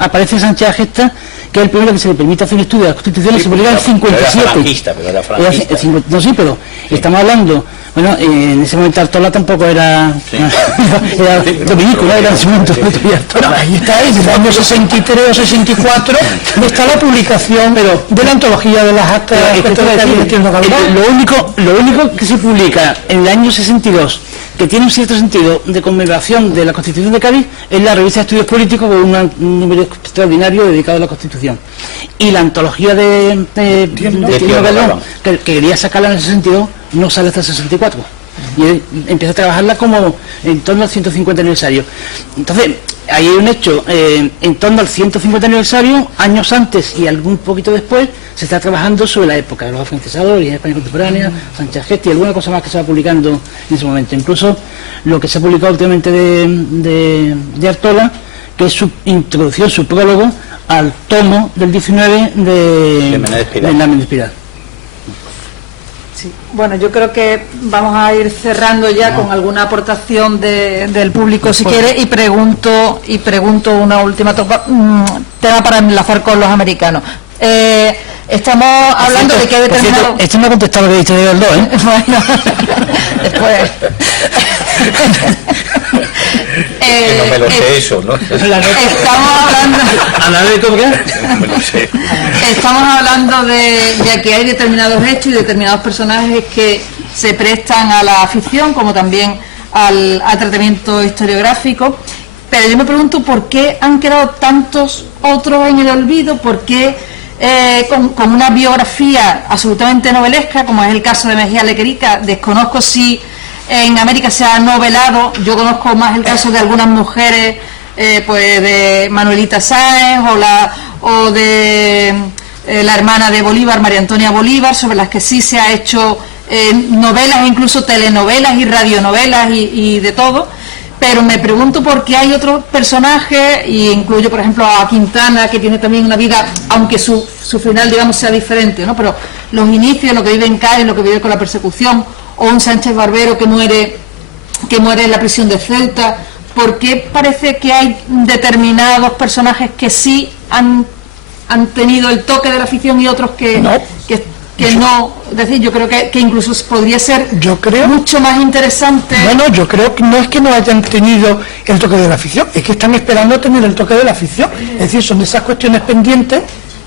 aparece Sánchez Agesta que es el primero que se le permite hacer un estudio de la Constitución, y se publica en el 57. No, sí, pero estamos hablando, bueno, en ese momento Artola tampoco era, era dominico, ¿no? Era en ese momento. Ahí está, en el año 63 o 64 está la publicación de la antología de las actas. Lo único que se publica en el año 62 que tiene un cierto sentido de conmemoración de la Constitución de Cádiz es la revista de Estudios Políticos, con un número extraordinario dedicado a la Constitución, y la antología de Galván, que quería sacarla en ese sentido, no sale hasta el 64 y él empieza a trabajarla como en torno al 150 aniversario. Entonces ahí hay un hecho, en torno al 150 aniversario, años antes y algún poquito después, se está trabajando sobre la época de los afrancesadores, en España contemporánea, Sánchez Gesti y alguna cosa más que se va publicando en ese momento. Incluso lo que se ha publicado últimamente de Artola, que es su introducción, su prólogo al tomo del 19 de Méndez Pidal. Sí. Bueno, yo creo que vamos a ir cerrando ya con alguna aportación del público, si quiere, y pregunto una última tema para enlazar con los americanos. Estamos hablando de que hay determinado... Esto me ha contestado lo que dice de Galdós, ¿eh? Bueno, después... no me lo sé eso, ¿no? Estamos hablando de que hay determinados hechos y determinados personajes que se prestan a la ficción, como también al tratamiento historiográfico, pero yo me pregunto por qué han quedado tantos otros en el olvido, por qué con una biografía absolutamente novelesca, como es el caso de Mejía Lequerica. Desconozco si en América se ha novelado, yo conozco más el caso de algunas mujeres, pues de Manuelita Sáenz o de la hermana de Bolívar, María Antonia Bolívar, sobre las que sí se ha hecho novelas, incluso telenovelas y radionovelas y de todo. Pero me pregunto por qué hay otros personajes, y incluyo por ejemplo a Quintana, que tiene también una vida, aunque su final digamos sea diferente, ¿no? Pero los inicios, lo que vive en Cádiz, lo que vive con la persecución, o un Sánchez Barbero que muere en la prisión de Ceuta. ¿Por qué parece que hay determinados personajes que sí han tenido el toque de la ficción y otros que no? Es decir, yo creo que incluso podría ser mucho más interesante. Bueno, yo creo que no es que no hayan tenido el toque de la ficción, es que están esperando tener el toque de la ficción. Es decir, son esas cuestiones pendientes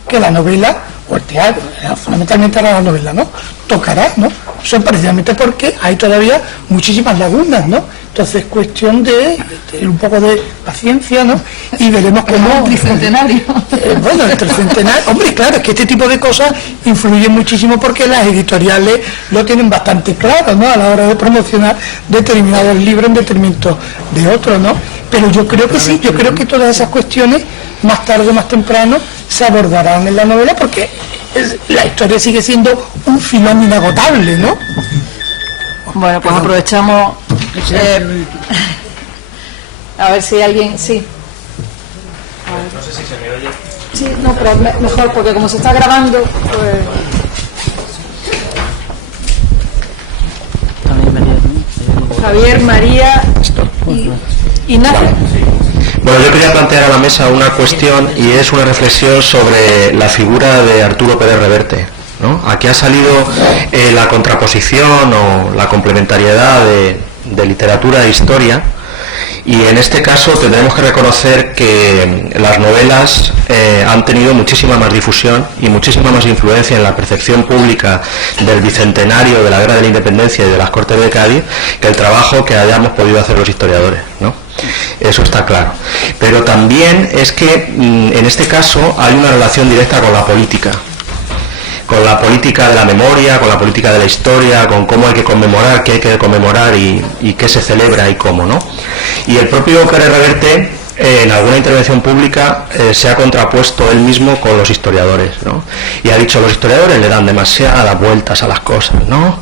que la novela, o el teatro, fundamentalmente la novela, ¿no?, tocará, ¿no? Son precisamente porque hay todavía muchísimas lagunas, ¿no? Entonces, cuestión de un poco de paciencia, ¿no? Y veremos cómo... El tricentenario. Bueno, el tricentenario... Hombre, claro, es que este tipo de cosas influyen muchísimo porque las editoriales lo tienen bastante claro, ¿no?, a la hora de promocionar determinados libros en detrimento de otros, ¿no? Pero yo creo que sí, yo creo que todas esas cuestiones, más tarde o más temprano, se abordarán en la novela, porque la historia sigue siendo un filón inagotable, ¿no? Bueno, pues aprovechamos a ver si alguien... Sí. No sé si se me oye. Sí, no, pero mejor, porque como se está grabando, pues... Javier, María y Ignacio. Bueno, yo quería plantear a la mesa una cuestión, y es una reflexión sobre la figura de Arturo Pérez Reverte, ¿no? Aquí ha salido la contraposición o la complementariedad de literatura e historia, y en este caso tendremos que reconocer que las novelas han tenido muchísima más difusión y muchísima más influencia en la percepción pública del bicentenario de la Guerra de la Independencia y de las Cortes de Cádiz que el trabajo que hayamos podido hacer los historiadores, ¿no? Eso está claro. Pero también es que en este caso hay una relación directa con la política de la memoria, con la política de la historia, con cómo hay que conmemorar, qué hay que conmemorar y qué se celebra y cómo, ¿no? Y el propio Pérez Reverte, en alguna intervención pública, se ha contrapuesto él mismo con los historiadores, ¿no? Y ha dicho, los historiadores le dan demasiadas vueltas a las cosas, ¿no?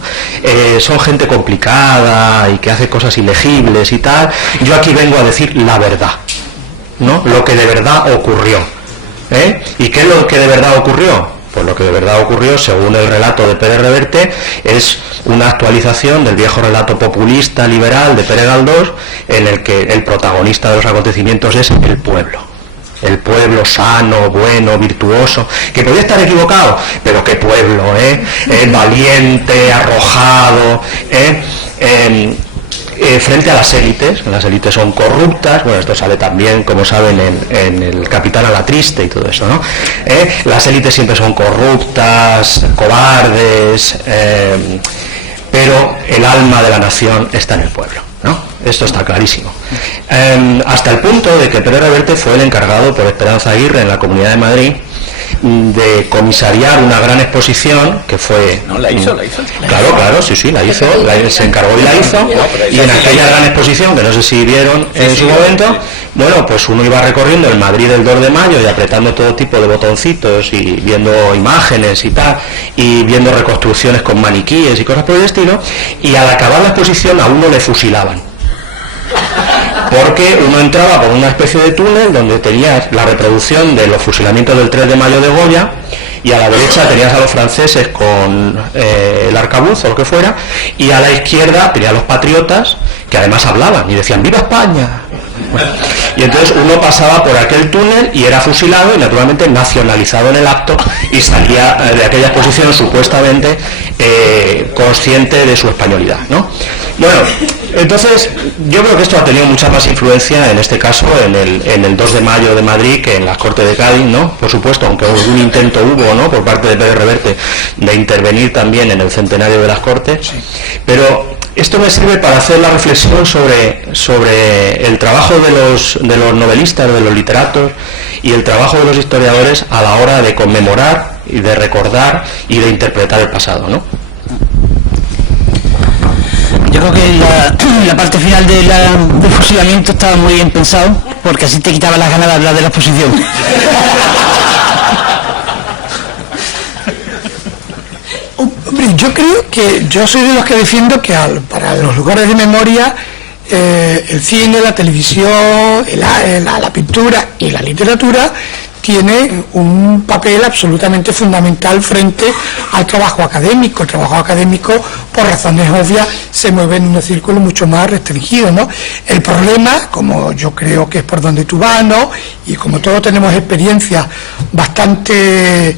Son gente complicada y que hace cosas ilegibles y tal. Yo aquí vengo a decir la verdad, ¿no? Lo que de verdad ocurrió. ¿Y qué es lo que de verdad ocurrió? Pues lo que de verdad ocurrió, según el relato de Pérez Reverte, es una actualización del viejo relato populista liberal de Pérez Galdós, en el que el protagonista de los acontecimientos es el pueblo, el pueblo sano, bueno, virtuoso, que podía estar equivocado, pero qué pueblo, valiente, arrojado, frente a las élites son corruptas. Bueno, esto sale también, como saben, en el Capitán a la Triste y todo eso, ¿no? Las élites siempre son corruptas, cobardes, pero el alma de la nación está en el pueblo, ¿no? Esto está clarísimo. Hasta el punto de que Pérez Reverte fue el encargado por Esperanza Aguirre en la Comunidad de Madrid de comisariar una gran exposición que fue... No, la hizo. Claro, sí, la hizo, se encargó y la hizo, y en aquella gran exposición, que no sé si vieron en su momento, bueno, pues uno iba recorriendo el Madrid del 2 de mayo y apretando todo tipo de botoncitos y viendo imágenes y tal, y viendo reconstrucciones con maniquíes y cosas por el estilo, y al acabar la exposición a uno le fusilaban. Porque uno entraba por una especie de túnel donde tenías la reproducción de los fusilamientos del 3 de mayo de Goya, y a la derecha tenías a los franceses con el arcabuz o lo que fuera, y a la izquierda tenías a los patriotas, que además hablaban y decían ¡Viva España! Bueno, y entonces uno pasaba por aquel túnel y era fusilado y naturalmente nacionalizado en el acto, y salía de aquella exposición supuestamente consciente de su españolidad, ¿no? Bueno, entonces yo creo que esto ha tenido mucha más influencia en este caso en el 2 de mayo de Madrid que en las Cortes de Cádiz, ¿no? Por supuesto, aunque algún intento hubo, ¿no?, por parte de Pérez Reverte de intervenir también en el centenario de las Cortes, pero esto me sirve para hacer la reflexión sobre el trabajo de los novelistas, de los literatos, y el trabajo de los historiadores a la hora de conmemorar y de recordar y de interpretar el pasado, ¿no? Yo creo que la parte final del fusilamiento estaba muy bien pensado, porque así te quitaba las ganas de hablar de la exposición. Hombre, yo creo que yo soy de los que defiendo que para los lugares de memoria el cine, la televisión, la pintura y la literatura tiene un papel absolutamente fundamental frente al trabajo académico. El trabajo académico, por razones obvias, se mueve en un círculo mucho más restringido, ¿no? El problema, como yo creo que es por donde tú vas, ¿no?, y como todos tenemos experiencias bastante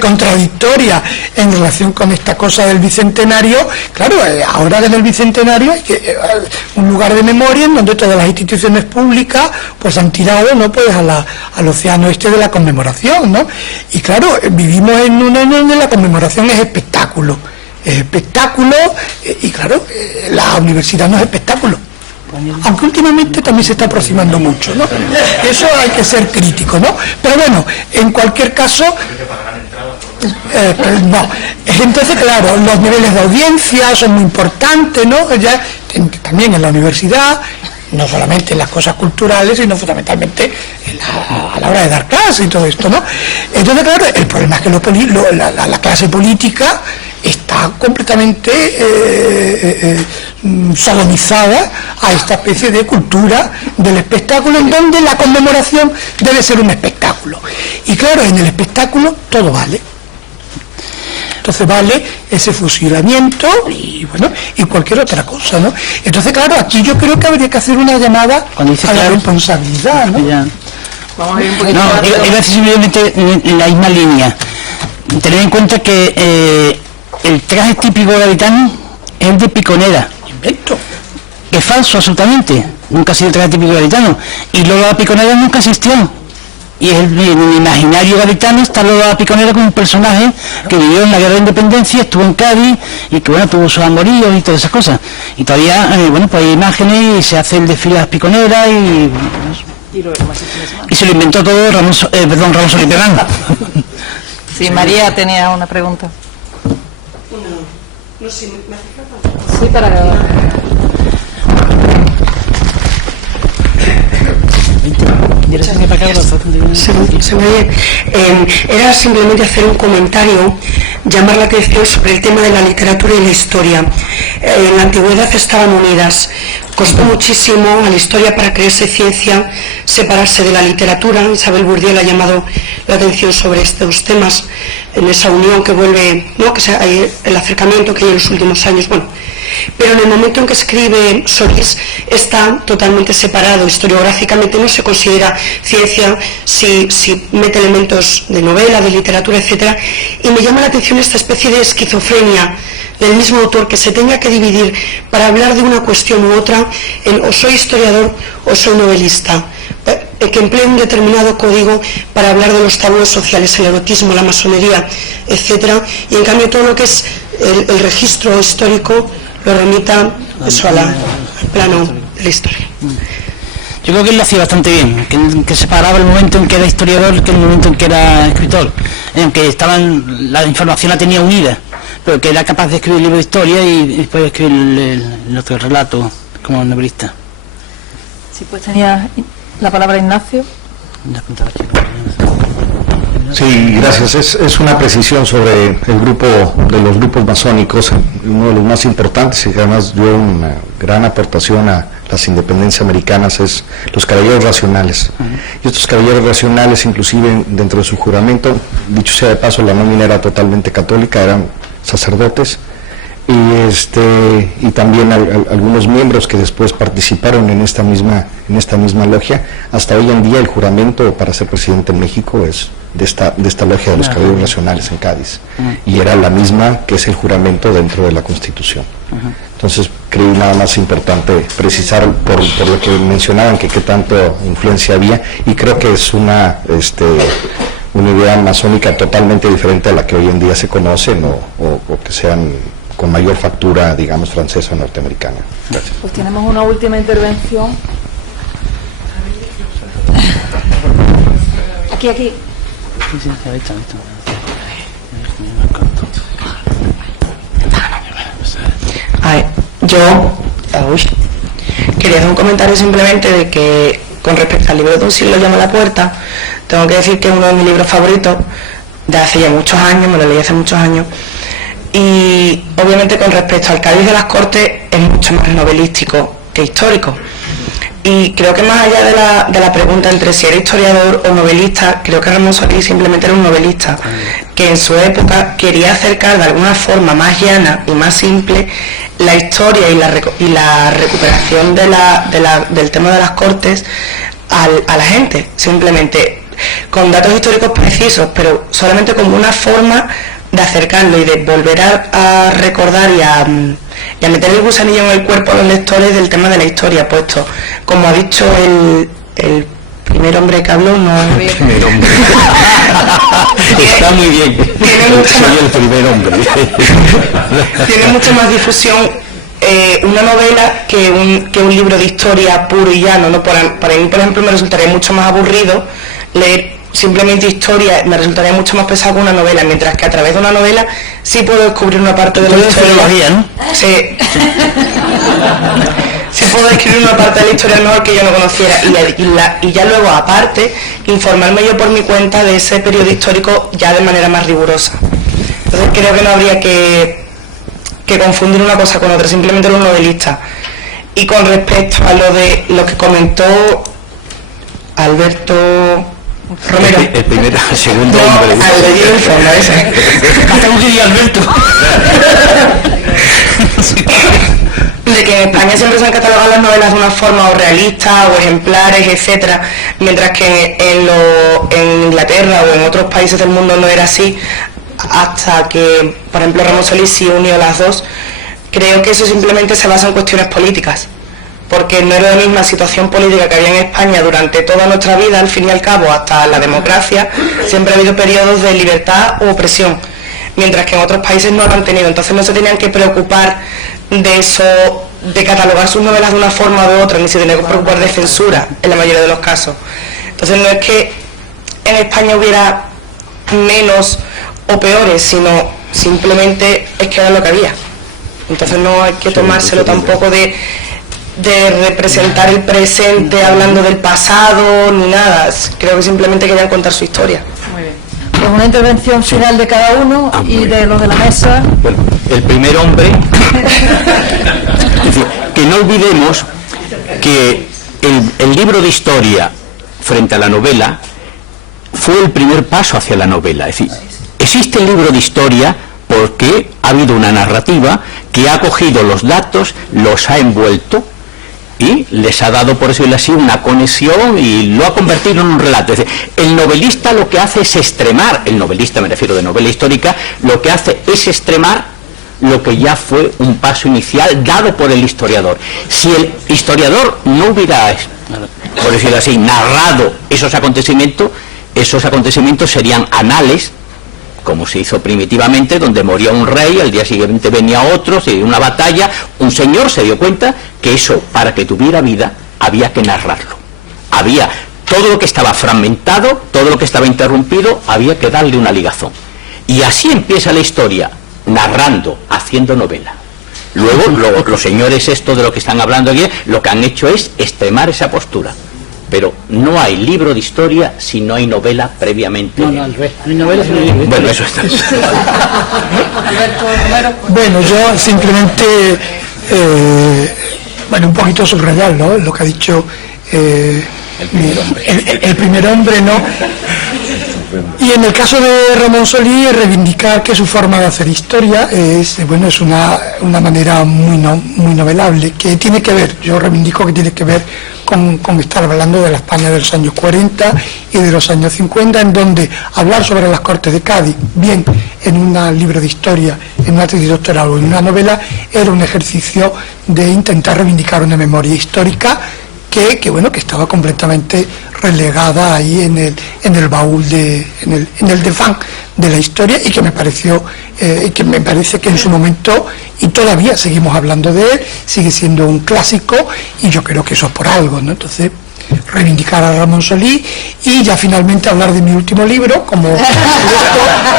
contradictoria en relación con esta cosa del bicentenario. Claro, ahora en el bicentenario hay un lugar de memoria en donde todas las instituciones públicas pues han tirado, ¿no?, pues al océano de la conmemoración, ¿no? Y claro, vivimos en un año donde la conmemoración es espectáculo, y claro, la universidad no es espectáculo. Aunque últimamente también se está aproximando mucho, ¿no? Eso hay que ser crítico, ¿no? Pero bueno, en cualquier caso, no. Entonces, claro, los niveles de audiencia son muy importantes, ¿no? Ya, también en la universidad, no solamente en las cosas culturales, sino fundamentalmente a la hora de dar clases y todo esto, ¿no? Entonces, claro, el problema es que la clase política está completamente sodomizada a esta especie de cultura del espectáculo, en donde la conmemoración debe ser un espectáculo. Y claro, en el espectáculo todo vale. Entonces vale ese fusilamiento y bueno, y cualquier otra cosa, ¿no? Entonces, claro, aquí yo creo que habría que hacer una llamada a la responsabilidad, ¿no? Vamos a ir un poquito. No, iba a decir simplemente en la misma línea. Tened en cuenta que el traje típico gaditano es el de piconera. Invento. Es falso, absolutamente. Nunca ha sido el traje típico gaditano. Y luego la piconera nunca existió. Y en el imaginario gaditano está la piconera como un personaje que vivió en la guerra de independencia, estuvo en Cádiz y que bueno, tuvo sus amoríos y todas esas cosas. Y todavía, bueno, pues hay imágenes y se hace el desfile de las piconeras y se lo inventó todo Ramón Solís Perán. Sí, María tenía una pregunta. No sé, ¿me hace falta? Sí, para grabar. Se me oye. Era simplemente hacer un comentario, llamar la atención sobre el tema de la literatura y la historia. En la antigüedad estaban unidas. Costó muchísimo a la historia, para creerse ciencia, separarse de la literatura. Isabel Bourdieu ha llamado la atención sobre estos temas, en esa unión que vuelve, ¿no?, que hay el acercamiento que hay en los últimos años. Bueno, pero en el momento en que escribe Solís está totalmente separado, historiográficamente no se considera ciencia, si mete elementos de novela, de literatura, etcétera, y me llama la atención esta especie de esquizofrenia del mismo autor, que se tenga que dividir para hablar de una cuestión u otra en o soy historiador o soy novelista, que emplee un determinado código para hablar de los tabúes sociales, el erotismo, la masonería, etcétera, y en cambio todo lo que es el registro histórico lo remita eso al plano de la historia. Yo creo que él lo hacía bastante bien, que separaba el momento en que era historiador que el momento en que era escritor, aunque la información la tenía unida, pero que era capaz de escribir un libro de historia y después escribir el otro relato como novelista. Sí, pues tenía la palabra Ignacio. Sí, gracias. Es una precisión sobre el grupo de los grupos masónicos, uno de los más importantes y que además dio una gran aportación a las independencias americanas, es los caballeros racionales. Y estos caballeros racionales, inclusive dentro de su juramento, dicho sea de paso, la nómina era totalmente católica, eran sacerdotes, y también algunos miembros que después participaron en esta misma logia. Hasta hoy en día el juramento para ser presidente en México es de esta logia de los caballeros racionales en Cádiz, y era la misma que es el juramento dentro de la Constitución. Entonces creí nada más importante precisar por lo que mencionaban, que qué tanto influencia había, y creo que es una idea masónica totalmente diferente a la que hoy en día se conocen o que sean con mayor factura, digamos, francesa o norteamericana. Gracias. Pues tenemos una última intervención. Aquí. Yo quería hacer un comentario simplemente de que con respecto al libro de Un siglo llama a la puerta, tengo que decir que es uno de mis libros favoritos de hace ya muchos años, me lo leí hace muchos años, y obviamente con respecto al Cádiz de las Cortes es mucho más novelístico que histórico. Y creo que más allá de la pregunta entre si era historiador o novelista, creo que Ramón Solís simplemente era un novelista que en su época quería acercar de alguna forma más llana y más simple la historia y la recuperación del tema de las Cortes a la gente, simplemente con datos históricos precisos, pero solamente como una forma de acercarlo y de volver a recordar y a meter el gusanillo en el cuerpo a los lectores del tema de la historia, puesto, como ha dicho el primer hombre que habló, no el primer hombre. Está muy bien. Soy el primer hombre. Tiene mucha más difusión una novela que un libro de historia puro y llano, ¿no? Para mí, por ejemplo, me resultaría mucho más aburrido leer simplemente historia, me resultaría mucho más pesado que una novela, mientras que a través de una novela sí puedo descubrir una parte de la historia, ¿no? Sí. Sí puedo describir una parte de la historia mejor que yo no conociera, y ya luego, aparte, informarme yo por mi cuenta de ese periodo histórico ya de manera más rigurosa. Entonces creo que no habría que confundir una cosa con otra, simplemente los novelistas. Y con respecto a lo que comentó Alberto Romero, el segundo hombre. Al de Diego el fondo, ese. Hasta un día, Alberto. De que en España siempre se han catalogado las novelas de una forma o realista o ejemplares, etcétera, mientras que en Inglaterra o en otros países del mundo no era así, hasta que, por ejemplo, Ramón Solís sí unió las dos. Creo que eso simplemente se basa en cuestiones políticas, porque no era la misma situación política que había en España durante toda nuestra vida, al fin y al cabo, hasta la democracia. Siempre ha habido periodos de libertad u opresión, mientras que en otros países no lo han tenido. Entonces no se tenían que preocupar de eso, de catalogar sus novelas de una forma u otra, ni se tenían que preocupar de censura en la mayoría de los casos. Entonces no es que en España hubiera menos o peores, sino simplemente es que era lo que había. Entonces no hay que tomárselo tampoco de representar el presente hablando del pasado ni nada. Creo que simplemente querían contar su historia. Muy bien. Pues una intervención final de cada uno y de los de la mesa. Bueno, el primer hombre. Es decir, que no olvidemos que el libro de historia frente a la novela fue el primer paso hacia la novela. Es decir, existe el libro de historia porque ha habido una narrativa que ha cogido los datos, los ha envuelto y les ha dado, por decirlo así, una conexión y lo ha convertido en un relato. Es decir, el novelista lo que hace es extremar, el novelista, me refiero de novela histórica, lo que hace es extremar lo que ya fue un paso inicial dado por el historiador. Si el historiador no hubiera, por decirlo así, narrado esos acontecimientos serían anales, como se hizo primitivamente, donde moría un rey, al día siguiente venía otro, se dio una batalla, un señor se dio cuenta que eso, para que tuviera vida, había que narrarlo. Había todo lo que estaba fragmentado, todo lo que estaba interrumpido, había que darle una ligazón. Y así empieza la historia, narrando, haciendo novela. Luego, los señores estos de lo que están hablando aquí, lo que han hecho es extremar esa postura. Pero no hay libro de historia si no hay novela previamente. No, al revés. No hay novela si no hay libro. Bueno, eso está. Bueno, yo simplemente, un poquito subrayar, ¿no?, lo que ha dicho el primer hombre, ¿no? Y en el caso de Ramón Solís, reivindicar que su forma de hacer historia es una manera muy novelable, que tiene que ver, yo reivindico que tiene que ver con estar hablando de la España de los años 40 y de los años 50, en donde hablar sobre las Cortes de Cádiz, bien en un libro de historia, en una tesis doctoral o en una novela, era un ejercicio de intentar reivindicar una memoria histórica que estaba completamente relegada ahí en el baúl en el desván de la historia, y que me parece que en su momento, y todavía seguimos hablando de él, sigue siendo un clásico, y yo creo que eso es por algo, ¿no? Entonces, reivindicar a Ramón Solís, y ya finalmente hablar de mi último libro,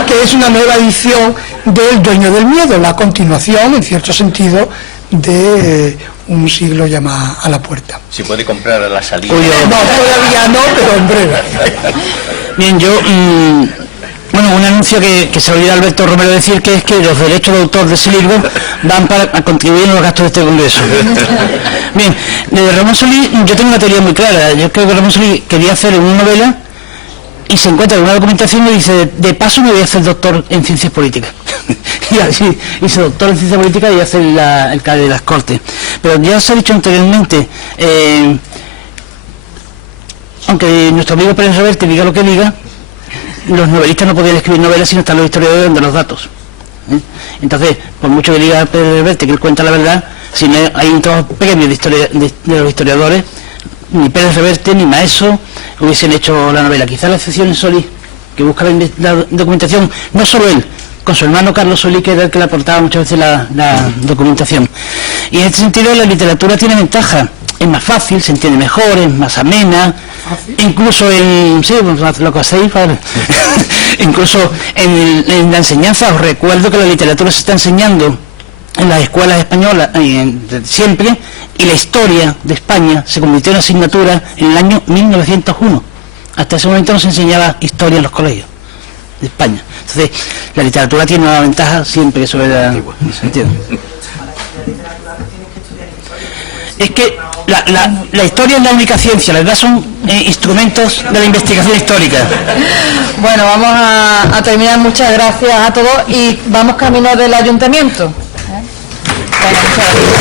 que es una nueva edición del Dueño del Miedo, la continuación, en cierto sentido, de Un siglo llama a la puerta. Se puede comprar a la salida. No, todavía no, pero en breve. Bien, yo, un anuncio que se olvida Alberto Romero decir, que es que los derechos de autor de ese libro van a contribuir en los gastos de este congreso. Bien, de Ramón Solís, yo tengo una teoría muy clara. Yo creo que Ramón Solís quería hacer una novela y se encuentra con una documentación y dice, de paso me voy a hacer doctor en ciencias políticas. Y así hizo doctor en ciencias políticas y hace el CADE de las Cortes. Pero ya se ha dicho anteriormente, aunque nuestro amigo Pérez Reverte diga lo que diga, los novelistas no podían escribir novelas si no están los historiadores dando los datos. Entonces, por mucho que diga Pérez Reverte que él cuenta la verdad, si no hay un trabajo previo de los historiadores, ni Pérez Reverte ni Maeso hubiesen hecho la novela. Quizá la excepción es Solís, que busca la documentación, no solo él, con su hermano Carlos Solís, que era el que le aportaba muchas veces la documentación. Y en este sentido la literatura tiene ventaja, es más fácil, se entiende mejor, es más amena, incluso lo que hacéis, incluso en la enseñanza. Os recuerdo que la literatura se está enseñando en las escuelas españolas siempre, y la historia de España se convirtió en asignatura en el año 1901. Hasta ese momento no se enseñaba historia en los colegios de España. Entonces, la literatura tiene una ventaja siempre sobre la... ¿Se entiende? Es que la historia es la única ciencia, la verdad son instrumentos de la investigación histórica. Bueno, vamos a terminar. Muchas gracias a todos y vamos camino del ayuntamiento. Bueno, muchas gracias.